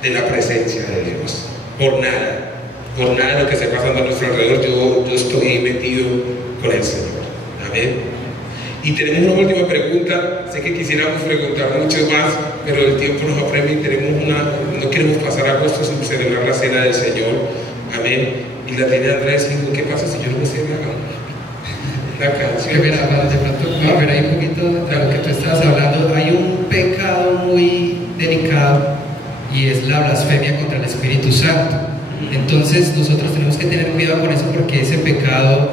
de la presencia de Dios. Por nada de lo que esté pasando a nuestro alrededor, yo estoy metido con el Señor. Amén. Y tenemos una última pregunta. Sé que quisiéramos preguntar mucho más, pero el tiempo nos apremia y no queremos pasar agosto sin celebrar la cena del Señor. Amén. Y la tiene Andrés, dijo, ¿qué pasa si yo no me sé la canción? De pronto, a ver, hay un poquito de lo que tú estabas hablando. Hay un pecado muy delicado y es la blasfemia contra el Espíritu Santo. Entonces nosotros tenemos que tener cuidado con eso, porque ese pecado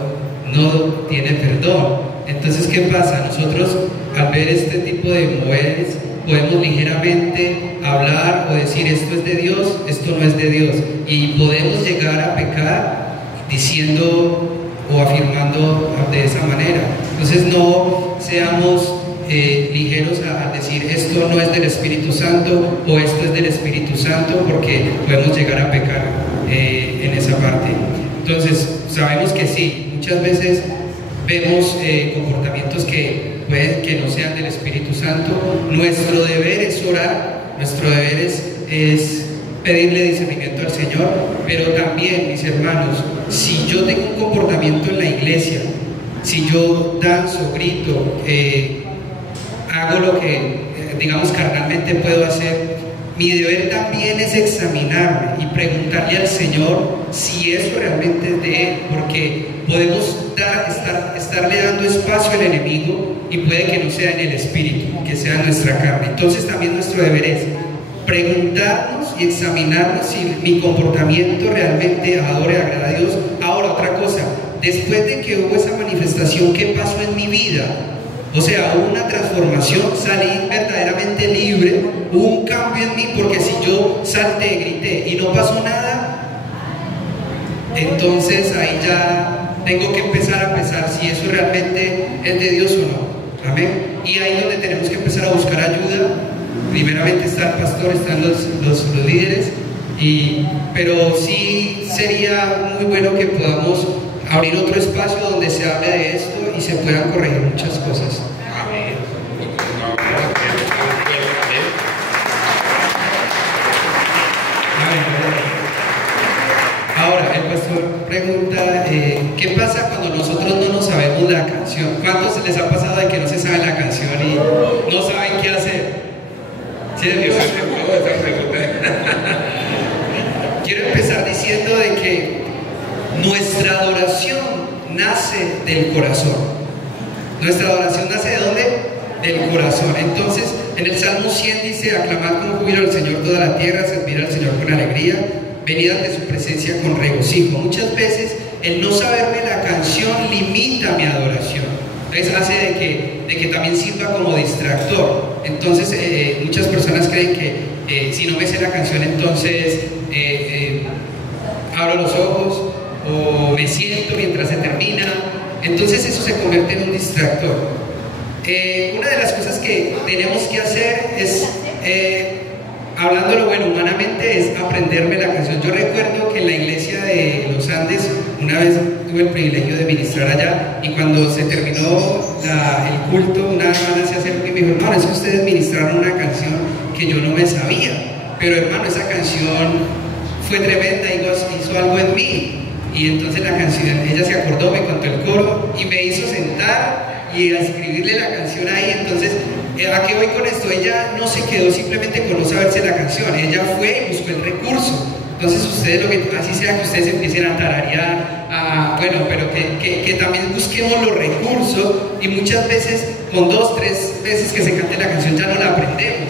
no tiene perdón. Entonces, ¿qué pasa? Nosotros, al ver este tipo de moveres, podemos ligeramente hablar o decir esto es de Dios, esto no es de Dios, y podemos llegar a pecar diciendo o afirmando de esa manera. Entonces, no seamos ligeros a decir esto no es del Espíritu Santo o esto es del Espíritu Santo, porque podemos llegar a pecar en esa parte. Entonces, sabemos que sí, muchas veces vemos comportamientos que pueden que no sean del Espíritu Santo. Nuestro deber es orar, nuestro deber es pedirle discernimiento al Señor, pero también, mis hermanos, si yo tengo un comportamiento en la iglesia, si yo danzo, grito, hago lo que, digamos, carnalmente puedo hacer, mi deber también es examinarme y preguntarle al Señor si eso realmente es de Él, porque podemos estarle dando espacio al enemigo y puede que no sea en el espíritu, que sea en nuestra carne. Entonces también nuestro deber es preguntarnos y examinarnos si mi comportamiento realmente adora y agrada a Dios. Ahora, otra cosa, después de que hubo esa manifestación, ¿qué pasó en mi vida? O sea, hubo una transformación, salí verdaderamente libre, hubo un cambio en mí, porque si yo salté, grité y no pasó nada, entonces ahí ya tengo que empezar a pensar si eso realmente es de Dios o no. Amén. Y ahí es donde tenemos que empezar a buscar ayuda. Primeramente está el pastor, están los líderes, pero sí sería muy bueno que podamos abrir otro espacio donde se hable de esto y se puedan corregir muchas cosas. Amén. Ahora, el pastor pregunta, ¿qué pasa cuando nosotros no nos sabemos la canción? ¿Cuántos les ha pasado de que no se sabe la canción y no saben qué hacer? ¿Sí? Quiero empezar diciendo de que nuestra adoración nace del corazón. ¿Nuestra adoración nace de dónde? Del corazón. Entonces, en el Salmo 100 dice: aclamad con júbilo al Señor toda la tierra, servid al Señor con alegría, venid ante su presencia con regocijo. Muchas veces el no saberme la canción limita mi adoración. Entonces hace de que también sirva como distractor. Entonces muchas personas creen que si no me sé la canción, entonces abro los ojos o me siento mientras se termina. Entonces eso se convierte en un distractor. Una de las cosas que tenemos que hacer es, hablándolo bueno humanamente, es aprenderme la canción. Yo recuerdo que en la iglesia de los Andes una vez tuve el privilegio de ministrar allá, y cuando se terminó el culto, una hermana se acercó y me dijo: hermano, es que ustedes ministraron una canción que yo no me sabía, pero hermano, esa canción fue tremenda, hizo algo en mí. Y entonces la canción, ella se acordó, me contó el coro y me hizo sentar y a escribirle la canción ahí. Entonces, ¿a qué voy con esto? Ella no se quedó simplemente con no saberse la canción, ella fue y buscó el recurso. Entonces ustedes, así sea que ustedes empiecen a tararear, bueno, pero que también busquemos los recursos, y muchas veces con 2, 3 veces que se cante la canción ya no la aprendemos.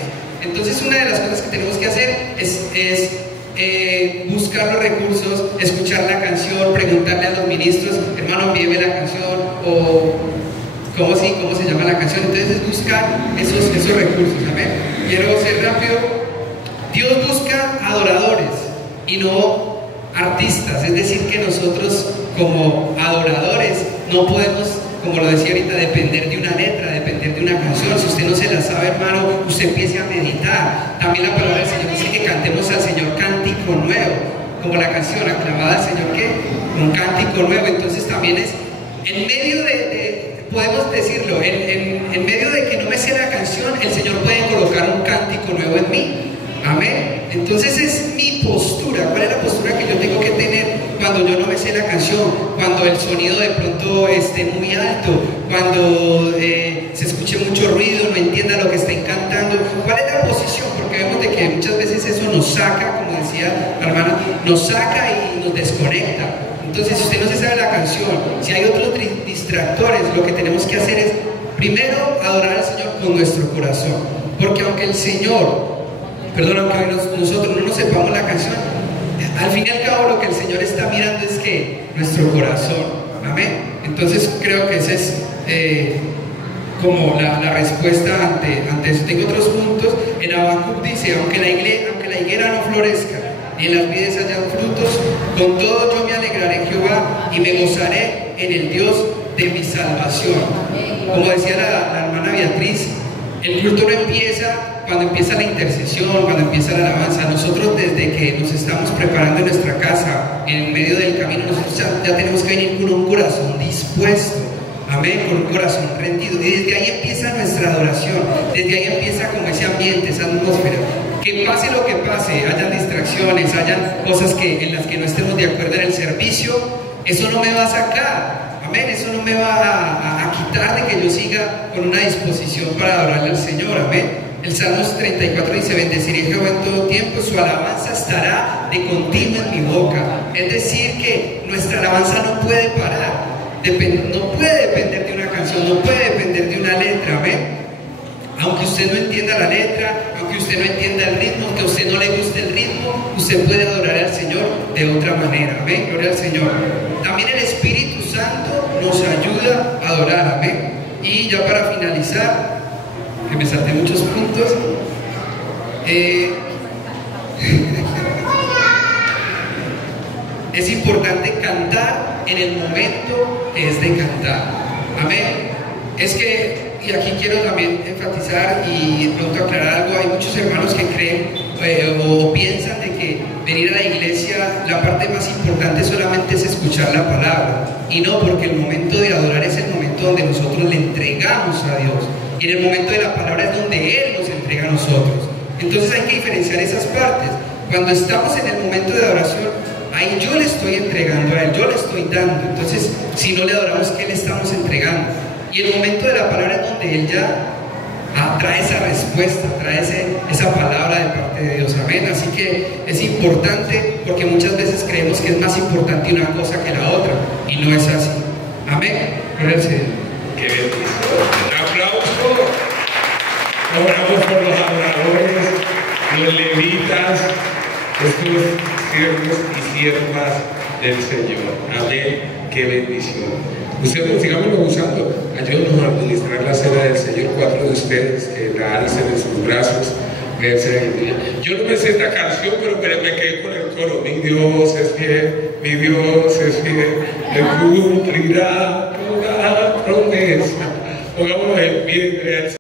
ministros, hermano, envíeme la canción, o cómo se llama la canción. Entonces es buscar esos recursos, amén. Quiero ser rápido. Dios busca adoradores y no artistas, es decir, que nosotros como adoradores no podemos, como lo decía ahorita, depender de una letra, depender de una canción. Si usted no se la sabe, hermano, usted empiece a meditar. También la palabra del Señor dice que cantemos al Señor cántico nuevo, como la canción aclamada al Señor, ¿qué? Un cántico nuevo. Entonces también es, en medio podemos decirlo, en medio de que no me sé la canción, el Señor puede colocar un cántico nuevo en mí. Amén. Entonces es mi postura. ¿Cuál es la postura que yo tengo que tener cuando yo no me sé la canción? Cuando el sonido de pronto esté muy alto, cuando se escuche mucho ruido, no entienda lo que estén cantando. ¿Cuál es la posición? Porque vemos de que muchas veces eso nos saca, como decía la hermana, nos saca y nos desconecta. Entonces, si usted no se sabe la canción, si hay otros distractores, lo que tenemos que hacer es primero adorar al Señor con nuestro corazón. Porque aunque el Señor, aunque nosotros no nos sepamos la canción, al fin y al cabo lo que el Señor está mirando es que nuestro corazón, amén. Entonces creo que ese es como la respuesta ante eso. Tengo otros puntos. En Habacuc dice, aunque la higuera no florezca ni en las vides hayan frutos, con todo yo me alegraré en Jehová y me gozaré en el Dios de mi salvación. Como decía la hermana Beatriz, el culto no empieza cuando empieza la intercesión, cuando empieza la alabanza. Nosotros desde que nos estamos preparando en nuestra casa, en medio del camino, nosotros ya tenemos que venir con un corazón dispuesto, amén, con un corazón rendido. Y desde ahí empieza nuestra adoración, desde ahí empieza como ese ambiente, esa atmósfera. Que pase lo que pase, hayan distracciones, hayan cosas en las que no estemos de acuerdo en el servicio, eso no me va a sacar, amén, eso no me va a quitar de que yo siga con una disposición para adorarle al Señor, amén. El Salmos 34 dice, bendeciré a Jehová en todo tiempo, su alabanza estará de continuo en mi boca. Es decir, que nuestra alabanza no puede parar, no puede depender de una canción, no puede depender de una letra, amén. Aunque usted no entienda la letra, aunque usted no entienda el ritmo, aunque a usted no le guste el ritmo, usted puede adorar al Señor de otra manera, amén, gloria al Señor. También el Espíritu Santo nos ayuda a adorar, amén. Y ya para finalizar, que me salté muchos puntos, es importante cantar en el momento que es de cantar, amén. Es que, y aquí quiero también enfatizar y de pronto aclarar algo, hay muchos hermanos que creen o piensan de que venir a la iglesia, la parte más importante solamente es escuchar la palabra, y no, porque el momento de adorar es el momento donde nosotros le entregamos a Dios, y en el momento de la palabra es donde Él nos entrega a nosotros. Entonces hay que diferenciar esas partes. Cuando estamos en el momento de adoración, ahí yo le estoy entregando a Él, yo le estoy dando. Entonces, si no le adoramos, ¿qué le estamos entregando? Y el momento de la palabra es donde Él ya trae esa respuesta, trae esa palabra de parte de Dios, amén. Así que es importante, porque muchas veces creemos que es más importante una cosa que la otra, y no es así, amén. Gloria al Señor. ¡Qué bendición! Un aplauso. Oramos por los adoradores, los levitas, estos siervos y siervas del Señor, amén. ¡Qué bendición! Ustedes sigámoslo usando, ayúdenos a administrar la cena del Señor, 4 de ustedes que la alcen en sus brazos. Yo no me sé esta canción, pero me quedé con el coro. Mi Dios es fiel, mi Dios es fiel, Él cumplirá toda promesa. Pongámonos en pie.